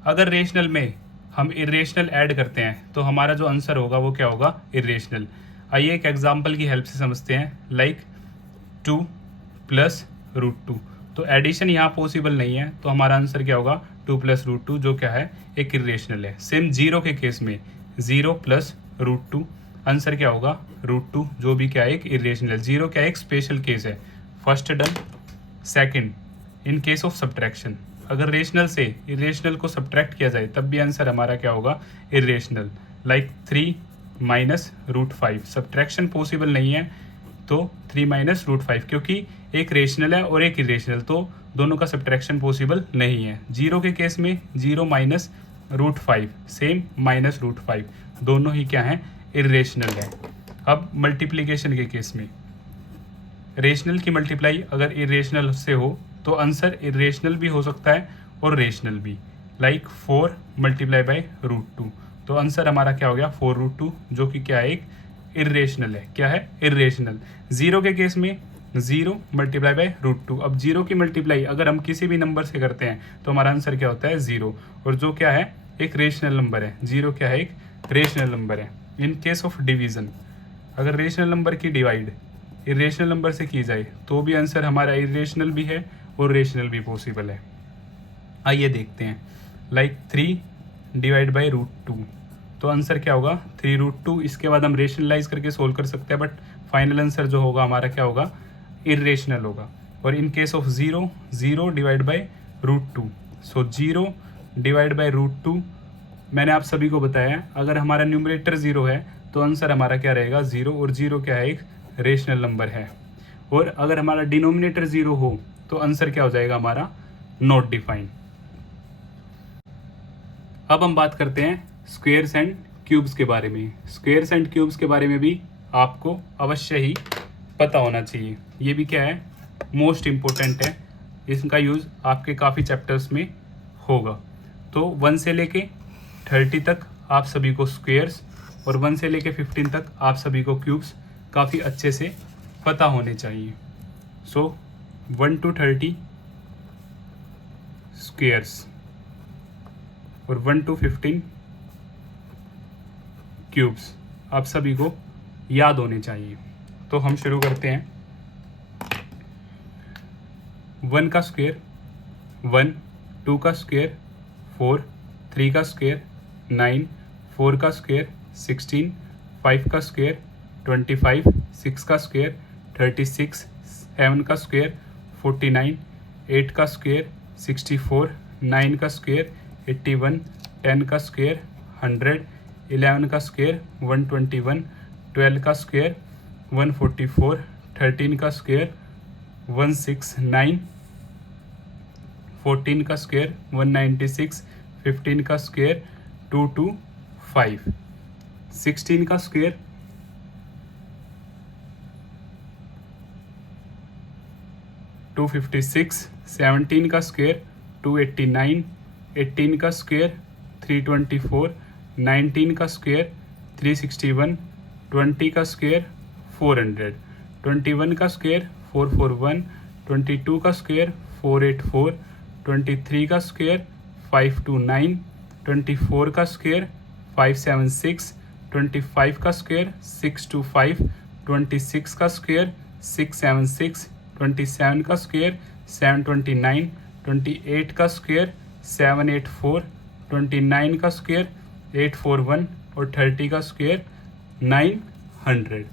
अगर रेशनल में हम इरेशनल ऐड करते हैं तो हमारा जो आंसर होगा वो क्या होगा, इरेशनल। आइए एक एग्जांपल की हेल्प से समझते हैं। लाइक 2 प्लस √2, तो एडिशन यहाँ पॉसिबल नहीं है, तो हमारा आंसर क्या होगा 2 प्लस √2, जो क्या है, एक इरेशनल है। सेम 0 के केस में 0 प्लस √2, आंसर क्या होगा √2, जो भी क्या है, एक इरेशनल। 0 क्या है, एक स्पेशल केस है। First done. Second, in case of subtraction, अगर रेशनल से इरेशनल को सब्ट्रैक्ट किया जाए तब भी आंसर हमारा क्या होगा, irrational. Like 3 minus √5, subtraction possible नहीं है तो 3 माइनस √5, क्योंकि एक रेशनल है और एक इरेशनल, तो दोनों का सब्ट्रैक्शन पॉसिबल नहीं है। 0 के केस में 0 माइनस √5 सेम माइनस √5, दोनों ही क्या हैं, इरेशनल है। अब मल्टीप्लिकेशन के केस में रेशनल की मल्टीप्लाई अगर इरेशनल से हो तो आंसर इरेशनल भी हो सकता है और रेशनल भी। लाइक 4 मल्टीप्लाई बाई √2, तो आंसर हमारा क्या हो गया 4√2, जो कि क्या है, एक इरेशनल है। क्या है, इरेशनल। 0 के केस में 0 मल्टीप्लाई बाई √2। अब 0 की मल्टीप्लाई अगर हम किसी भी नंबर से करते हैं तो हमारा आंसर क्या होता है 0, और जो क्या है, एक रेशनल नंबर है। 0 क्या है, एक रेशनल नंबर है। इन केस ऑफ डिवीजन, अगर रेशनल नंबर की डिवाइड इरेशनल नंबर से की जाए तो भी आंसर हमारा इरेशनल भी है और रेशनल भी पॉसिबल है। आइए देखते हैं। लाइक 3 डिवाइड बाई √2, तो आंसर क्या होगा 3√2। इसके बाद हम रेशनलाइज करके सोल्व कर सकते हैं, बट फाइनल आंसर जो होगा हमारा क्या होगा, इरेशनल होगा। और इन case of 0 divide by √2, so 0 divide by √2 मैंने आप सभी को बताया अगर हमारा न्यूमरेटर 0 है तो आंसर हमारा क्या रहेगा 0, और 0 क्या है, एक रेशनल नंबर है। और अगर हमारा डिनोमिनेटर 0 हो तो आंसर क्या हो जाएगा हमारा नॉट डिफाइंड। अब हम बात करते हैं स्क्वेयर्स एंड क्यूब्स के बारे में। स्क्वेयर्स एंड क्यूब्स के बारे में भी आपको अवश्य ही पता होना चाहिए। ये भी क्या है, मोस्ट इम्पोर्टेंट है, इसका यूज़ आपके काफ़ी चैप्टर्स में होगा। तो 1 से लेके 30 तक आप सभी को स्क्वेयर्स और 1 से लेके 15 तक आप सभी को क्यूब्स काफ़ी अच्छे से पता होने चाहिए। सो 1 to 30 स्क्वेयर्स और 1 to 15 क्यूब्स आप सभी को याद होने चाहिए। तो हम शुरू करते हैं। 1 का स्क्वेयर 1, 2 का स्क्वेयर 4, 3 का स्क्वेयर 9, 4 का स्क्वेयर 16, 5 का स्क्वेयर 25, 6 का स्क्वेयर 36, 7 का स्क्वेयर 49, 8 का स्क्वेयर 64, 9 का स्क्वेयर 81, 10 का स्क्वेयर 100, 11 का स्क्वेयर 121, 12 का स्क्वेयर 144, 13 का स्क्वेयर 169, 14 का स्क्वेयर 196, 15 का स्क्वेयर 225, 16 का स्क्वेयर 256, 17 का स्क्वेयर 289, 18 का स्क्वेयर 324, 19 का स्क्वेयर 361, 20 का स्क्वेयर 400, 21 का स्क्वेयर 441, 22 का स्क्वेयर 484, 23 का स्क्वेयर 529, 24 का स्क्वेयर 576, 25 का स्क्वेयर 625, 26 का स्क्वेयर 676, 27 का स्क्वेयर 729, 28 का स्क्वेयर 784, 29 का स्क्वेयर 841 और 30 का स्क्वेयर 900।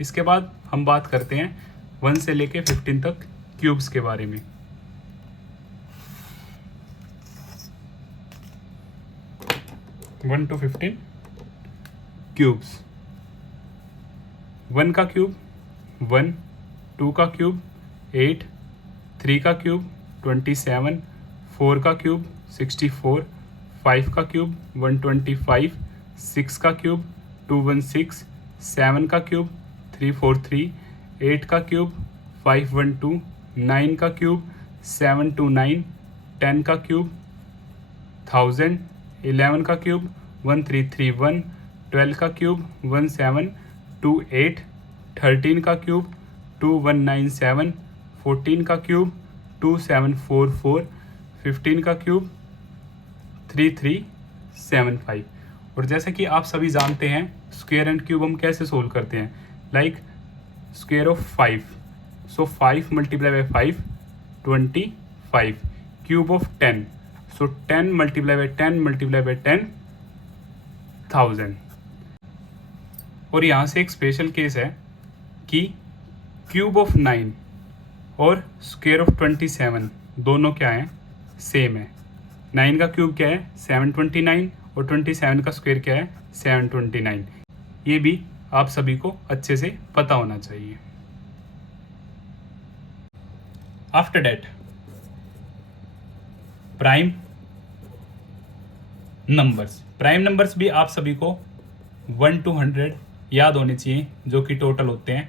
इसके बाद हम बात करते हैं 1 से लेके 15 तक क्यूब्स के बारे में। One two 15 cubes. 1 का क्यूब 1, 2 का क्यूब 8, 3 का क्यूब 27, 4 का क्यूब 64, 5 का क्यूब 125, 6 का क्यूब 216, 7 का क्यूब 343, 8 का क्यूब 512, 9 का क्यूब 729, 10 का क्यूब 1000, 11 का क्यूब 1331, 12 का क्यूब 1728, 13 का क्यूब 2197, 14 का क्यूब 2744, 15 का क्यूब 3375। और जैसा कि आप सभी जानते हैं स्क्वायर एंड क्यूब हम कैसे सोल्व करते हैं, like square of 5, so 5 multiply by 5 25, cube of 10, so 10 multiply by 10 multiply by 10 1000। और यहाँ से एक स्पेशल केस है कि क्यूब ऑफ 9 और स्क्वायर ऑफ 27 दोनों क्या हैं, सेम है। 9 का क्यूब क्या है 729 और 27 का स्क्वायर क्या है 729। ये भी आप सभी को अच्छे से पता होना चाहिए। After that prime numbers. Prime numbers भी आप सभी को 1 to 100 याद होने चाहिए, जो कि टोटल होते हैं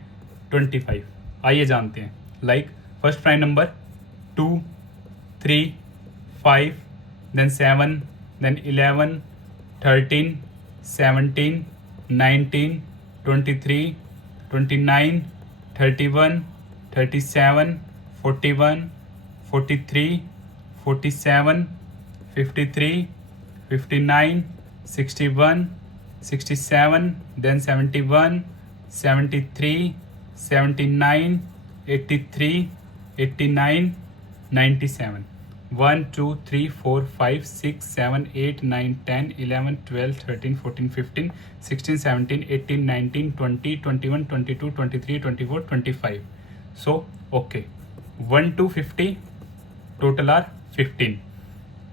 25। आइए जानते हैं। Like first prime number 2, 3, 5, then 7, then 11, 13, 17, 19, 23, 29, 31, 37, 41, 43, 47, 53, 59, 61, 67, then 71, 73, 79, 83, 89, 97। 1, 2, 3, 4, 5, 6, 7, 8, 9, 10, 11, 12, 13, 14, 15, 16, 17, 18, 19, 20, 21, 22, 23, 24, 25। So, okay. 1 to 50 total are 15.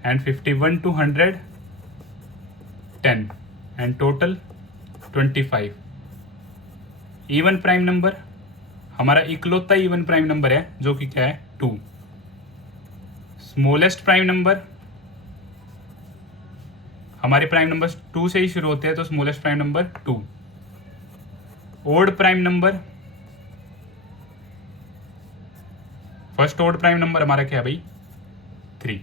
and 51 to 100 10 and total 25. Even prime number हमारा इकलौता इवन प्राइम नंबर है जो कि क्या है 2. स्मॉलेस्ट प्राइम नंबर हमारे प्राइम नंबर 2 से ही शुरू होते हैं तो smallest prime number 2. Odd prime number first odd prime number हमारा क्या है भाई 3.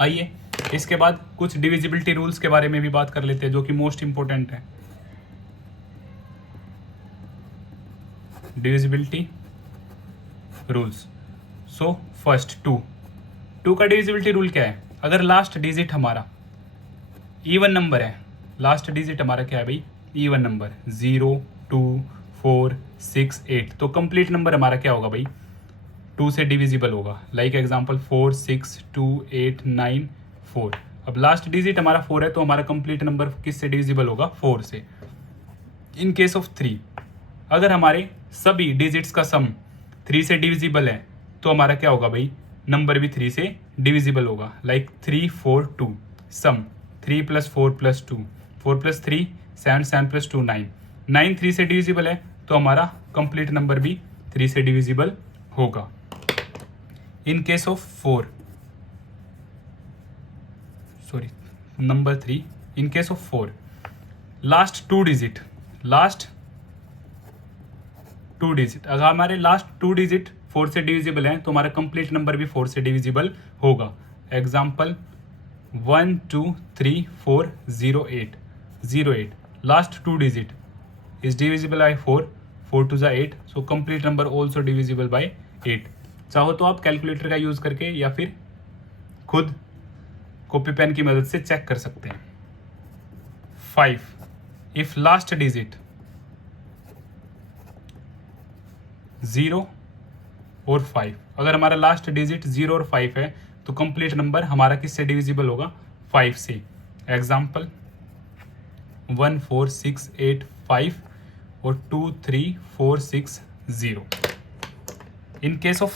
आइए इसके बाद कुछ डिविजिबिलिटी रूल्स के बारे में भी बात कर लेते हैं जो कि मोस्ट इंपॉर्टेंट है. Divisibility rules. सो फर्स्ट 2 का डिविजिबिलिटी रूल क्या है? अगर लास्ट डिजिट हमारा इवन नंबर है, लास्ट डिजिट हमारा क्या है भाई इवन नंबर 0 2 4 6 8 तो कंप्लीट नंबर हमारा क्या होगा भाई 2 से डिविजिबल होगा. Like example 4 6 2 8 9 4. अब लास्ट डिजिट हमारा 4 है तो हमारा कंप्लीट नंबर किस से डिविजिबल होगा 4 से. इन केस ऑफ 3 अगर हमारे सभी डिजिट्स का सम 3 से डिविजिबल है तो हमारा क्या होगा भाई नंबर भी 3 से डिविजिबल होगा. लाइक 3 4 2 सम 3 + 4 + 2 4 + 3 7 7 + 2 9 9 3 से डिविजिबल है तो हमारा कंप्लीट नंबर भी 3 से डिविजिबल होगा. इन case of 4 sorry number 3 in case of 4 last 2 digit अगर हमारे लास्ट 2 डिजिट 4 से डिविजिबल हैं तो हमारा कंप्लीट नंबर भी 4 से डिविजिबल होगा. Example 1 2 3 4 0 8 0 8 last 2 digit is divisible by 4 4 2 8 so complete number also divisible by 8. चाहो तो आप कैलकुलेटर का यूज करके या फिर खुद कॉपी पेन की मदद से चेक कर सकते हैं. 5 इफ लास्ट डिजिट 0 और 5 अगर हमारा लास्ट डिजिट 0 और 5 है तो कंप्लीट नंबर हमारा किससे डिविजिबल होगा 5 से. एग्जाम्पल 1 4 6 8 5 और 2 3 4 6 0. इन केस ऑफ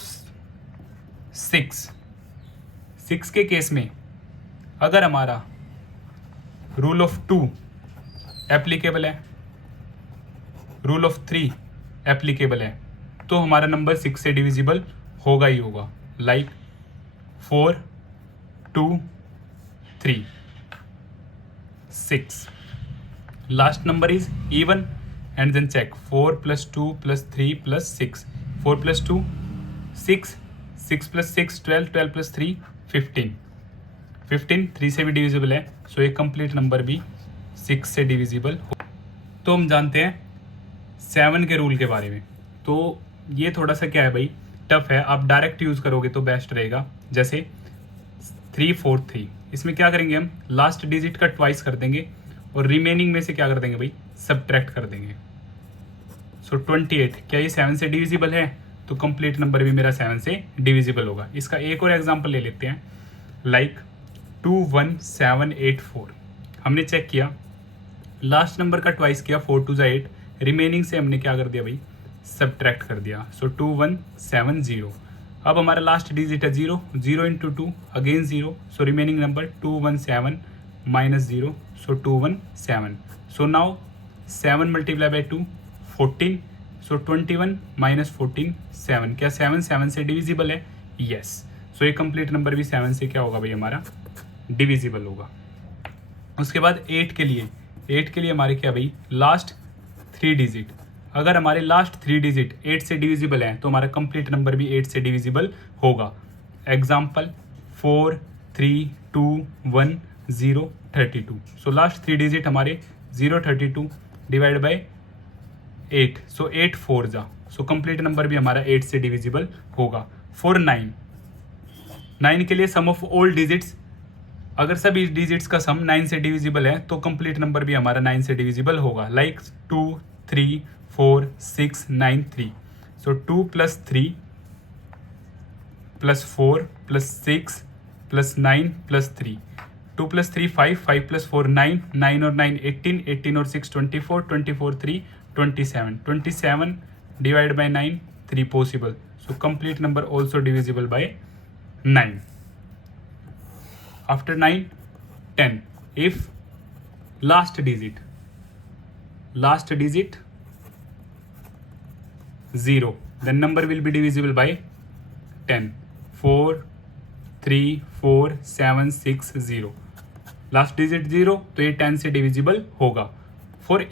6 के केस में अगर हमारा रूल ऑफ 2 एप्लीकेबल है, रूल ऑफ 3 एप्लीकेबल है तो हमारा नंबर 6 से डिविजिबल होगा ही होगा. Like 4 2 3 6 last number is even and then check 4 + 2 + 3 + 6 4 + 2 6 6 + 6 12 12 + 3 15 15 3 से भी डिविजिबल है सो एक कंप्लीट नंबर भी 6 से डिविजिबल हो. तो हम जानते हैं 7 के रूल के बारे में. तो ये थोड़ा सा क्या है भाई टफ है, आप डायरेक्ट यूज़ करोगे तो बेस्ट रहेगा. जैसे 3 4 3 इसमें क्या करेंगे हम लास्ट डिजिट का ट्वाइस कर देंगे और रिमेनिंग में से क्या कर देंगे भाई सब्ट्रैक्ट कर देंगे. सो 28 क्या ये 7 से डिविजिबल है तो कंप्लीट नंबर भी मेरा 7 से डिविजिबल होगा. इसका एक और एग्जांपल ले लेते हैं. लाइक 2 1 7 8 4 हमने चेक किया लास्ट नंबर का ट्वाइस किया 4 2 8 रिमेनिंग से हमने क्या कर दिया भाई सब्ट्रैक्ट कर दिया. सो 2 1 7 0. अब हमारा लास्ट डिजिट है 0 0 × 2 अगेन 0 सो रिमेनिंग नंबर 2 1 7 -0 सो 2 1 7. सो नाउ 7 × 2 14 सो 21 - 14 7. क्या 7 7 से डिविजिबल है? यस. सो ये कंप्लीट नंबर भी 7 से क्या होगा भाई हमारा डिविजिबल होगा. उसके बाद 8 के लिए हमारे क्या भाई लास्ट 3 डिजिट अगर हमारे लास्ट 3 डिजिट 8 से डिविजिबल है तो हमारा कंप्लीट नंबर भी 8 से डिविजिबल होगा. एग्जाम्पल 4 3 2 1 0 32. सो लास्ट 3 डिजिट हमारे 0 32 डिवाइड बाय 8 सो 8 4 जा सो कंप्लीट नंबर भी हमारा 8 से डिविजिबल होगा. 4 9 के लिए सम ऑफ ऑल डिजिट्स अगर सभी डिजिट्स का सम 9 से डिविजिबल है तो कंप्लीट नंबर भी हमारा 9 से डिविजिबल होगा. लाइक 2 3 4 6 9 3. सो 2 + 3 + 4 + 6 + 9 + 3 2 + 3 5 5 + 4 9 9 और 9 18 18 और 6 24 24 3 27 27 divide by 9 3 possible. So complete number also divisible by 9. after 9 10. If last digit 0, then number will be divisible by 10. 4 3 4 7 6 0, last digit 0 तो ये 10 से डिविजिबल होगा. फॉर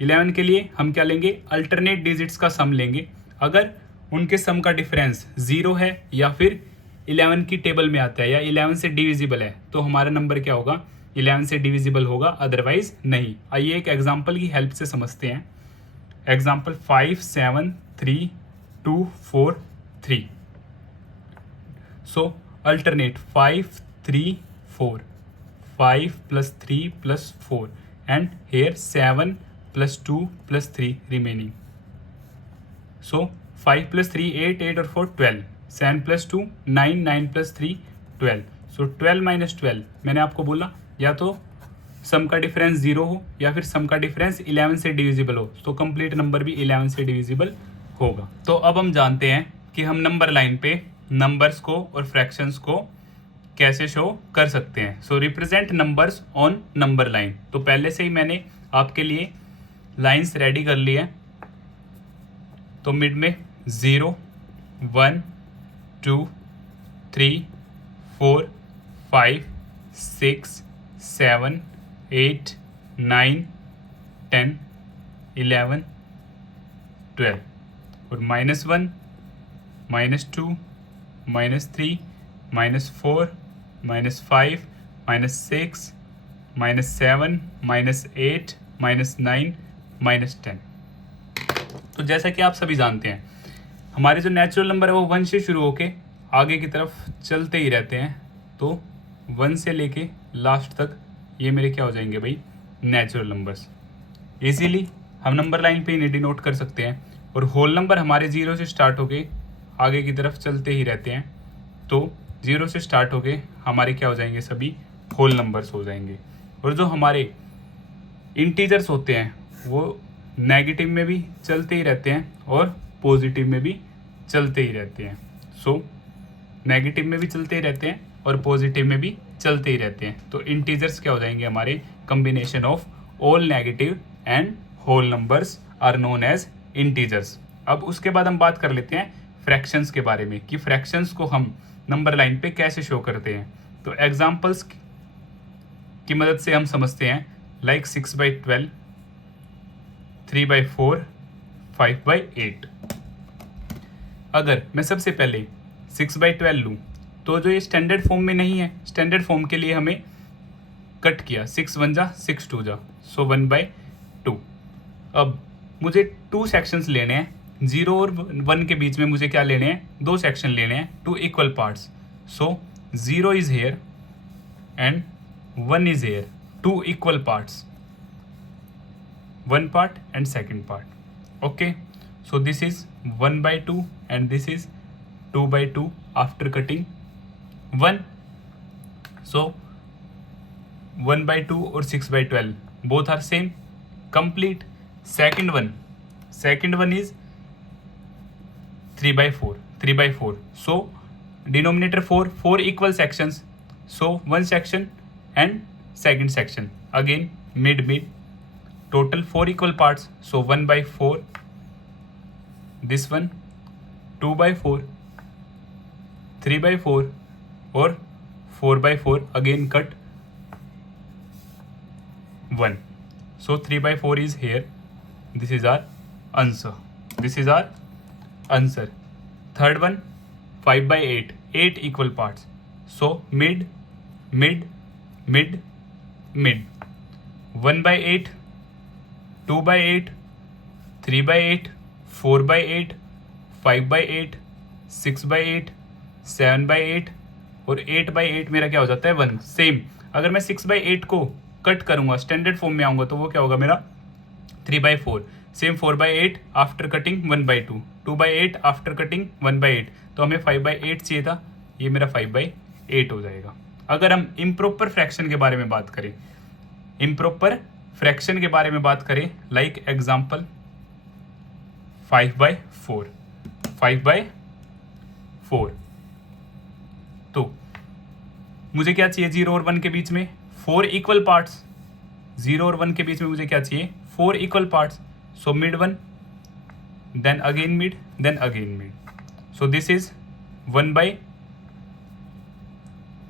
11 के लिए हम क्या लेंगे, अल्टरनेट डिजिट्स का सम लेंगे. अगर उनके सम का डिफरेंस 0 है या फिर 11 की टेबल में आता है या 11 से डिविजिबल है तो हमारा नंबर क्या होगा, 11 से डिविजिबल होगा, अदरवाइज नहीं. आइए एक एग्जाम्पल की हेल्प से समझते हैं. Example 5 7 3 2 4 3. So alternate 5 3 4, 5 plus 3 plus 4, and here 7 plus 2 plus 3 remaining. So 5 plus 3 8, 8 और 4 12, 7 plus 2 9, 9 plus 3 12. So 12 minus 12, मैंने आपको बोला या तो सम का डिफरेंस 0 हो या फिर सम का डिफरेंस 11 से डिविजिबल हो, तो कंप्लीट नंबर भी 11 से डिविजिबल होगा. तो अब हम जानते हैं कि हम नंबर लाइन पे नंबर्स को और फ्रैक्शंस को कैसे शो कर सकते हैं. So represent numbers on number line. तो पहले से ही मैंने आपके लिए लाइंस रेडी कर ली है. तो मिड में 0 1 2 3 4 5 6 7 8 9 10 11 12 और -1 -2 -3 -4 -5 -6 -7 -8 -9 -10. तो जैसा कि आप सभी जानते हैं हमारे जो नेचुरल नंबर है वो 1 से शुरू होके आगे की तरफ चलते ही रहते हैं. तो 1 से लेके लास्ट तक ये मेरे क्या हो जाएंगे भाई, नेचुरल नंबर्स. इजीली हम नंबर लाइन पे इन्हें डिनोट कर सकते हैं. और होल नंबर हमारे 0 से स्टार्ट होके आगे की तरफ चलते ही रहते हैं. तो 0 से स्टार्ट होके हमारे क्या हो जाएंगे, सभी होल नंबर्स हो जाएंगे. और जो हमारे इंटीजर्स होते हैं वो नेगेटिव में भी चलते ही रहते हैं और पॉजिटिव में भी चलते ही रहते हैं. सो नेगेटिव में भी चलते ही रहते हैं और पॉजिटिव में भी चलते ही रहते हैं. तो इंटीजर्स क्या हो जाएंगे हमारे, combination of all negative and whole numbers are known as integers. अब उसके बाद हम बात कर लेते हैं फ्रैक्शंस के बारे में कि फ्रैक्शंस को हम नंबर लाइन पे कैसे शो करते हैं. तो एग्जांपल्स की मदद से हम समझते हैं, लाइक 6/12, 3/4, 5/8. अगर मैं सबसे पहले 6/12 लूँ तो जो ये स्टैंडर्ड फॉर्म में नहीं है, स्टैंडर्ड फॉर्म के लिए हमें कट किया, 6 1 जा 6 2 जा, सो 1/2. अब मुझे 2 सेक्शंस लेने हैं. 0 और 1 के बीच में मुझे क्या लेने हैं, 2 सेक्शन लेने हैं, 2 equal parts. So 0 is here and 1 is here, 2 equal parts, one part and second part. Okay, so this is 1/2 and this is 2/2 after cutting 1. So 1/2 or 6/12 both are same, complete. Second one is 3/4. So denominator 4 equal sections, so one section and second section, again mid, total 4 equal parts, so 1/4, this one 2/4, 3/4 or 4/4, again cut 1. So 3/4 is here. This is our answer. Third one 5/8, 8 equal parts, so mid 1/8, 2/8, 3/8, 4/8, 5/8, 6/8, 7/8 और 8/8 मेरा क्या हो जाता है 1. Same अगर मैं 6/8 को cut करूंगा, स्टैंडर्ड फॉर्म में आऊंगा, तो वो क्या होगा मेरा 3/4. Same 4/8 after cutting 1/2, 2/8 after cutting 1/8. तो हमें 5/8 चाहिए था, ये मेरा 5/8 हो जाएगा. अगर हम इम्प्रॉपर फ्रैक्शन के बारे में बात करें, लाइक एग्जांपल 5/4. तो मुझे क्या चाहिए 0 और 1 के बीच में 4 इक्वल पार्ट्स, 0 और 1 के बीच में मुझे क्या चाहिए 4 equal parts. So mid 1, then again mid, then again mid. So this is 1 by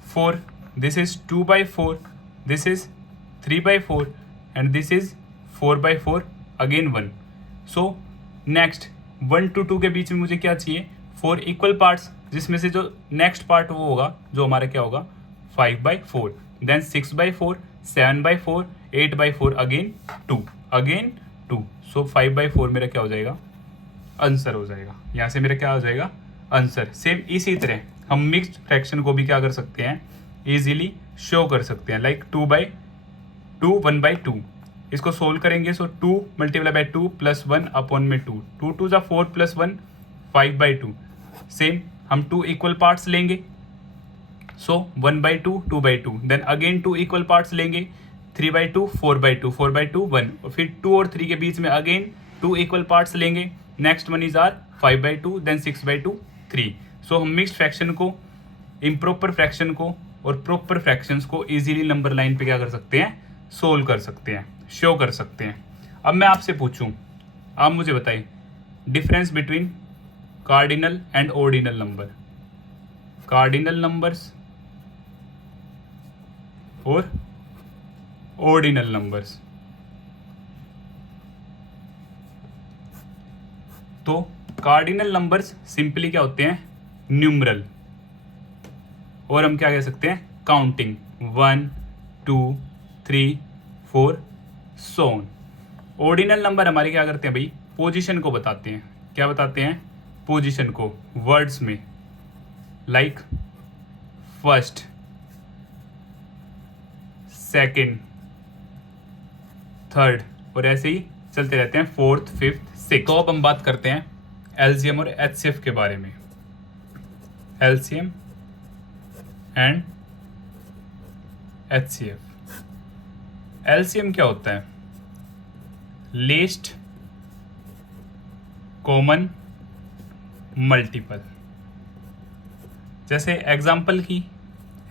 4, this is 2 by 4, this is 3 by 4, and this is 4 by 4, again 1. So next 1 to 2 के बीच में मुझे क्या चाहिए 4 इक्वल पार्ट्स, जिसमें से जो नेक्स्ट पार्ट वो होगा जो हमारा क्या होगा 5 by 4, then 6 by 4, 7 by 4, 8 by 4, again 2, again 2. So 5 by 4 मेरा क्या हो जाएगा आंसर हो जाएगा. यहाँ से मेरा क्या हो जाएगा आंसर. सेम इसी तरह हम मिक्स्ड फ्रैक्शन को भी क्या कर सकते हैं इजीली शो कर सकते हैं. Like 2 by 2, 1 by 2. इसको सोल्व करेंगे. सो 2 मल्टीप्लाई बाई 2 प्लस 1 अपॉन में 2, 2 2 जा 4 प्लस 1 5 by 2. सेम हम 2 इक्वल पार्ट्स लेंगे. So 1 by 2, 2 by 2. Then again 2 equal parts लेंगे. 3 by 2, 4 by 2, 4 by 2, 1. और फिर 2 और 3 के बीच में अगेन 2 इक्वल पार्ट्स लेंगे. Next one is are 5 by 2, then 6 by 2, 3. So हम मिक्स्ड फ्रैक्शन को, इम्प्रॉपर फ्रैक्शन को और प्रॉपर फ्रैक्शंस को इजीली नंबर लाइन पे क्या कर सकते हैं सोल्व कर सकते हैं, शो कर सकते हैं. अब मैं आपसे पूछूं, आप मुझे बताइए difference between cardinal and ordinal number, cardinal numbers और ऑर्डिनल नंबर्स. तो कार्डिनल नंबर्स सिंपली क्या होते हैं न्यूमरल, और हम क्या कह सकते हैं counting 1 2 3 4 so on. Ordinal number हमारे क्या करते हैं भाई पोजीशन को बताते हैं. क्या बताते हैं पोजीशन को वर्ड्स में, लाइक फर्स्ट, सेकंड, थर्ड, और ऐसे ही चलते रहते हैं फोर्थ, फिफ्थ, सिक्स. तो अब हम बात करते हैं एलसीएम और एचसीएफ के बारे में. LCM and HCF. एलसीएम क्या होता है लीस्ट कॉमन मल्टीपल. जैसे एग्जाम्पल की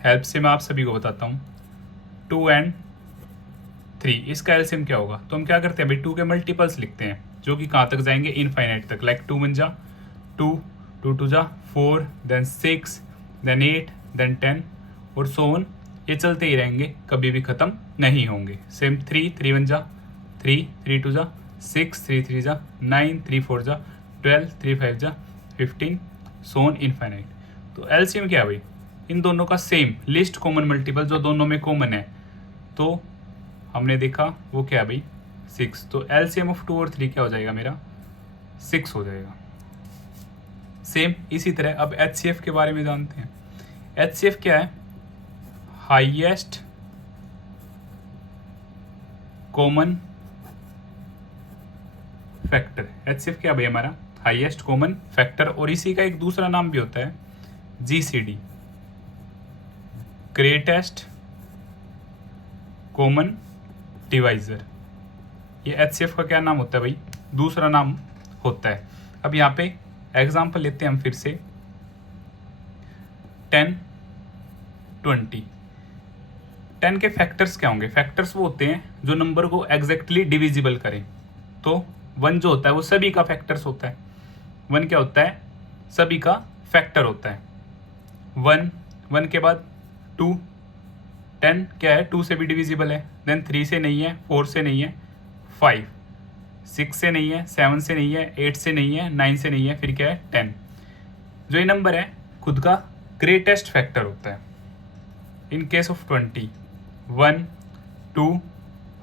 हेल्प से मैं आप सभी को बताता हूँ 2 and 3, इसका एलसीएम क्या होगा. तो हम क्या करते हैं भाई 2 के मल्टीपल्स लिखते हैं जो कि कहाँ तक जाएंगे इनफाइनाइट तक. लाइक 2 1 जा 2, 2 2 जा 4, देन 6, देन 8, देन 10 और सो ऑन. ये चलते ही रहेंगे, कभी भी ख़त्म नहीं होंगे. सेम 3 3 1 जा 3, 3 2 जा 6, 3 3 जा 9, 3 4 जा 12, 3 5 जा 15, सो ऑन इनफाइनाइट. तो एलसीएम क्या है भाई इन दोनों का सेम लिस्ट कॉमन मल्टीपल जो दोनों में कॉमन है. तो हमने देखा वो क्या है भाई 6. तो एलसीएम ऑफ 2 और 3 क्या हो जाएगा मेरा 6 हो जाएगा. सेम इसी तरह अब एचसीएफ के बारे में जानते हैं. एचसीएफ क्या है हाईएस्ट कॉमन फैक्टर. एचसीएफ क्या भाई हमारा हाईएस्ट कॉमन फैक्टर, और इसी का एक दूसरा नाम भी होता है जीसीडी, ग्रेटेस्ट कॉमन डिवाइजर. ये एचसीएफ का क्या नाम होता है भाई दूसरा नाम होता है. अब यहाँ पे एग्जांपल लेते हैं हम फिर से 10 20. 10 के फैक्टर्स क्या होंगे. फैक्टर्स वो होते हैं जो नंबर को एग्जैक्टली डिविजिबल करें. तो 1 जो होता है वो सभी का फैक्टर्स होता है. 1 क्या होता है सभी का फैक्टर होता है. 1 के बाद 2, 10 क्या है 2 से भी डिविजिबल है. देन 3 से नहीं है, 4 से नहीं है, 5, 6 से नहीं है, 7 से नहीं है, 8 से नहीं है, 9 से नहीं है, फिर क्या है 10. जो ये नंबर है खुद का ग्रेटेस्ट फैक्टर होता है. इन केस ऑफ 20 1 2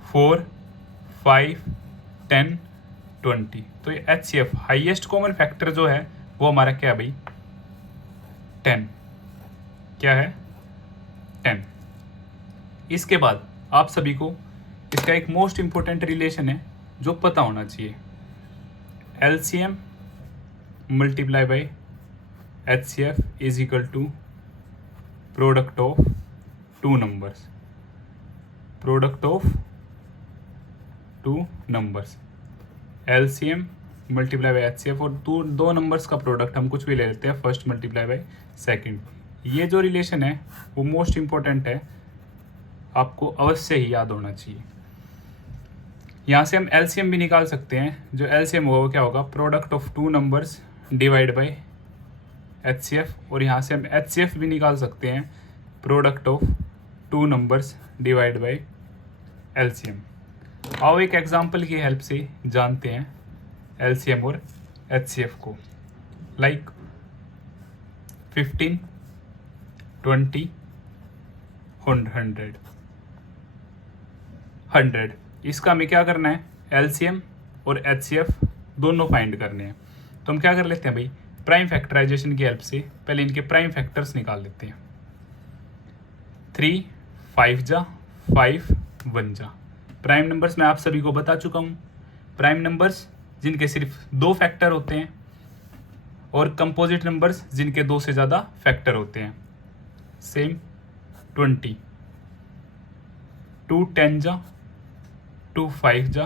4 5 10 20. तो ये एचसीएफ हाईएस्ट कॉमन फैक्टर जो है वो हमारा क्या है भाई 10. क्या है 10. इसके बाद आप सभी को इसका एक मोस्ट इंपॉर्टेंट रिलेशन है जो पता होना चाहिए. LCM multiply by HCF is equal to product of 2 numbers. Product of 2 numbers. LCM multiply by HCF और दो नंबर्स का प्रोडक्ट हम कुछ भी ले लेते हैं फर्स्ट मल्टीप्लाई बाई सेकंड. ये जो रिलेशन है वो मोस्ट इम्पोर्टेंट है, आपको अवश्य ही याद होना चाहिए। यहाँ से हम एलसीएम भी निकाल सकते हैं। जो एलसीएम होगा वो क्या होगा, product of two numbers divide by HCF. और यहाँ से हम एचसीएफ भी निकाल सकते हैं, product of two numbers divide by LCM. आओ एक एग्जांपल की हेल्प से जानते हैं एलसीएम और एचसीएफ को। लाइक 15, 20, 100। इसका हमें क्या करना है, एलसीएम और एचसीएफ दोनों फाइंड करने हैं। तो हम क्या कर लेते हैं भाई, प्राइम फैक्टराइजेशन की हेल्प से पहले इनके प्राइम फैक्टर्स निकाल लेते हैं। 3 5 जा 5 1 जा। प्राइम नंबर्स मैं आप सभी को बता चुका हूँ, प्राइम नंबर्स जिनके सिर्फ 2 फैक्टर होते हैं और कंपोजिट नंबर्स जिनके 2 से ज़्यादा फैक्टर होते हैं। सेम 20, 2 10 जा 2 5 जा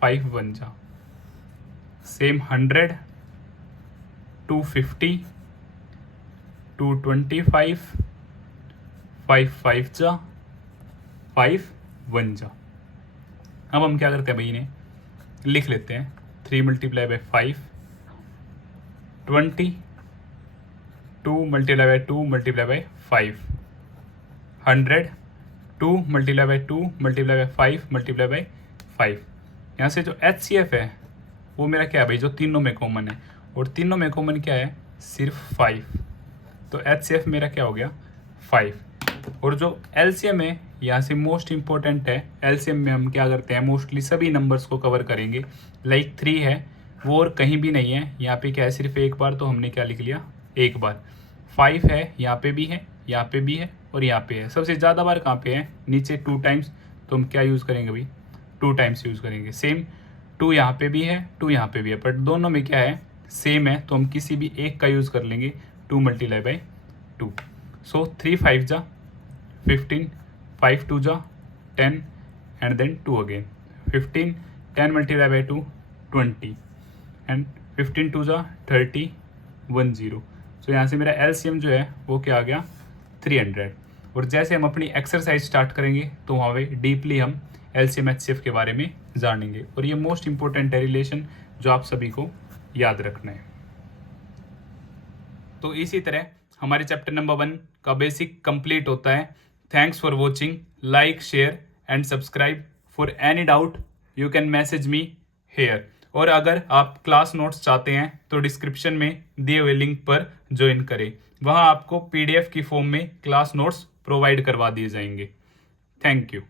5 1 जा। सेम 100, 2 50, 2 25, 5 5 जा 5 1 जा। अब हम क्या करते हैं भाई, इन्हें लिख लेते हैं। 3 multiply by 5 20, 2 multiply by 2 multiply by 5 100, 2 multiply by 2 multiply by 5 multiply by 5। यहाँ से जो एचसीएफ है वो मेरा क्या है भाई, जो तीनों में कॉमन है, और तीनों में कॉमन क्या है, सिर्फ 5। तो एचसीएफ मेरा क्या हो गया, 5। और जो एलसीएम है यहाँ से मोस्ट इंपॉर्टेंट है। एलसीएम में हम क्या करते हैं, मोस्टली सभी नंबर्स को कवर करेंगे। लाइक 3 है वो और कहीं भी नहीं है, यहाँ पे क्या है, सिर्फ एक बार, तो हमने क्या लिख लिया, एक बार। 5 है, यहाँ पे भी है, यहाँ पे भी है और यहाँ पे है। सबसे ज़्यादा बार कहाँ पे है, नीचे 2 टाइम्स, तो हम क्या यूज़ करेंगे भाई, 2 टाइम्स यूज़ करेंगे। सेम 2 यहाँ पे भी है, 2 यहाँ पे भी है, बट दोनों में क्या है, सेम है, तो हम किसी भी एक का यूज़ कर लेंगे, 2 मल्टीप्लाई बाय 2। सो 3 5 जा 15, 5 2 जा 10 and then 2 again. 15, 10 multiply by 2 20 and 15 2 जा 30 10। सो यहाँ से मेरा एलसीएम जो है वो क्या आ गया, 300। और जैसे हम अपनी एक्सरसाइज स्टार्ट करेंगे तो वहाँ पे डीपली हम एलसीएम एचसीएफ के बारे में जानेंगे, और ये मोस्ट इंपॉर्टेंट है रिलेशन जो आप सभी को याद रखना है। तो इसी तरह हमारे चैप्टर नंबर 1 का बेसिक कंप्लीट होता है। Thanks for watching, like share and subscribe. For any doubt you can message me here. और अगर आप क्लास नोट्स चाहते हैं तो डिस्क्रिप्शन में दिए हुए लिंक पर ज्वाइन करें, वहाँ आपको पीडीएफ की फॉर्म में क्लास नोट्स प्रोवाइड करवा दिए जाएंगे। Thank you.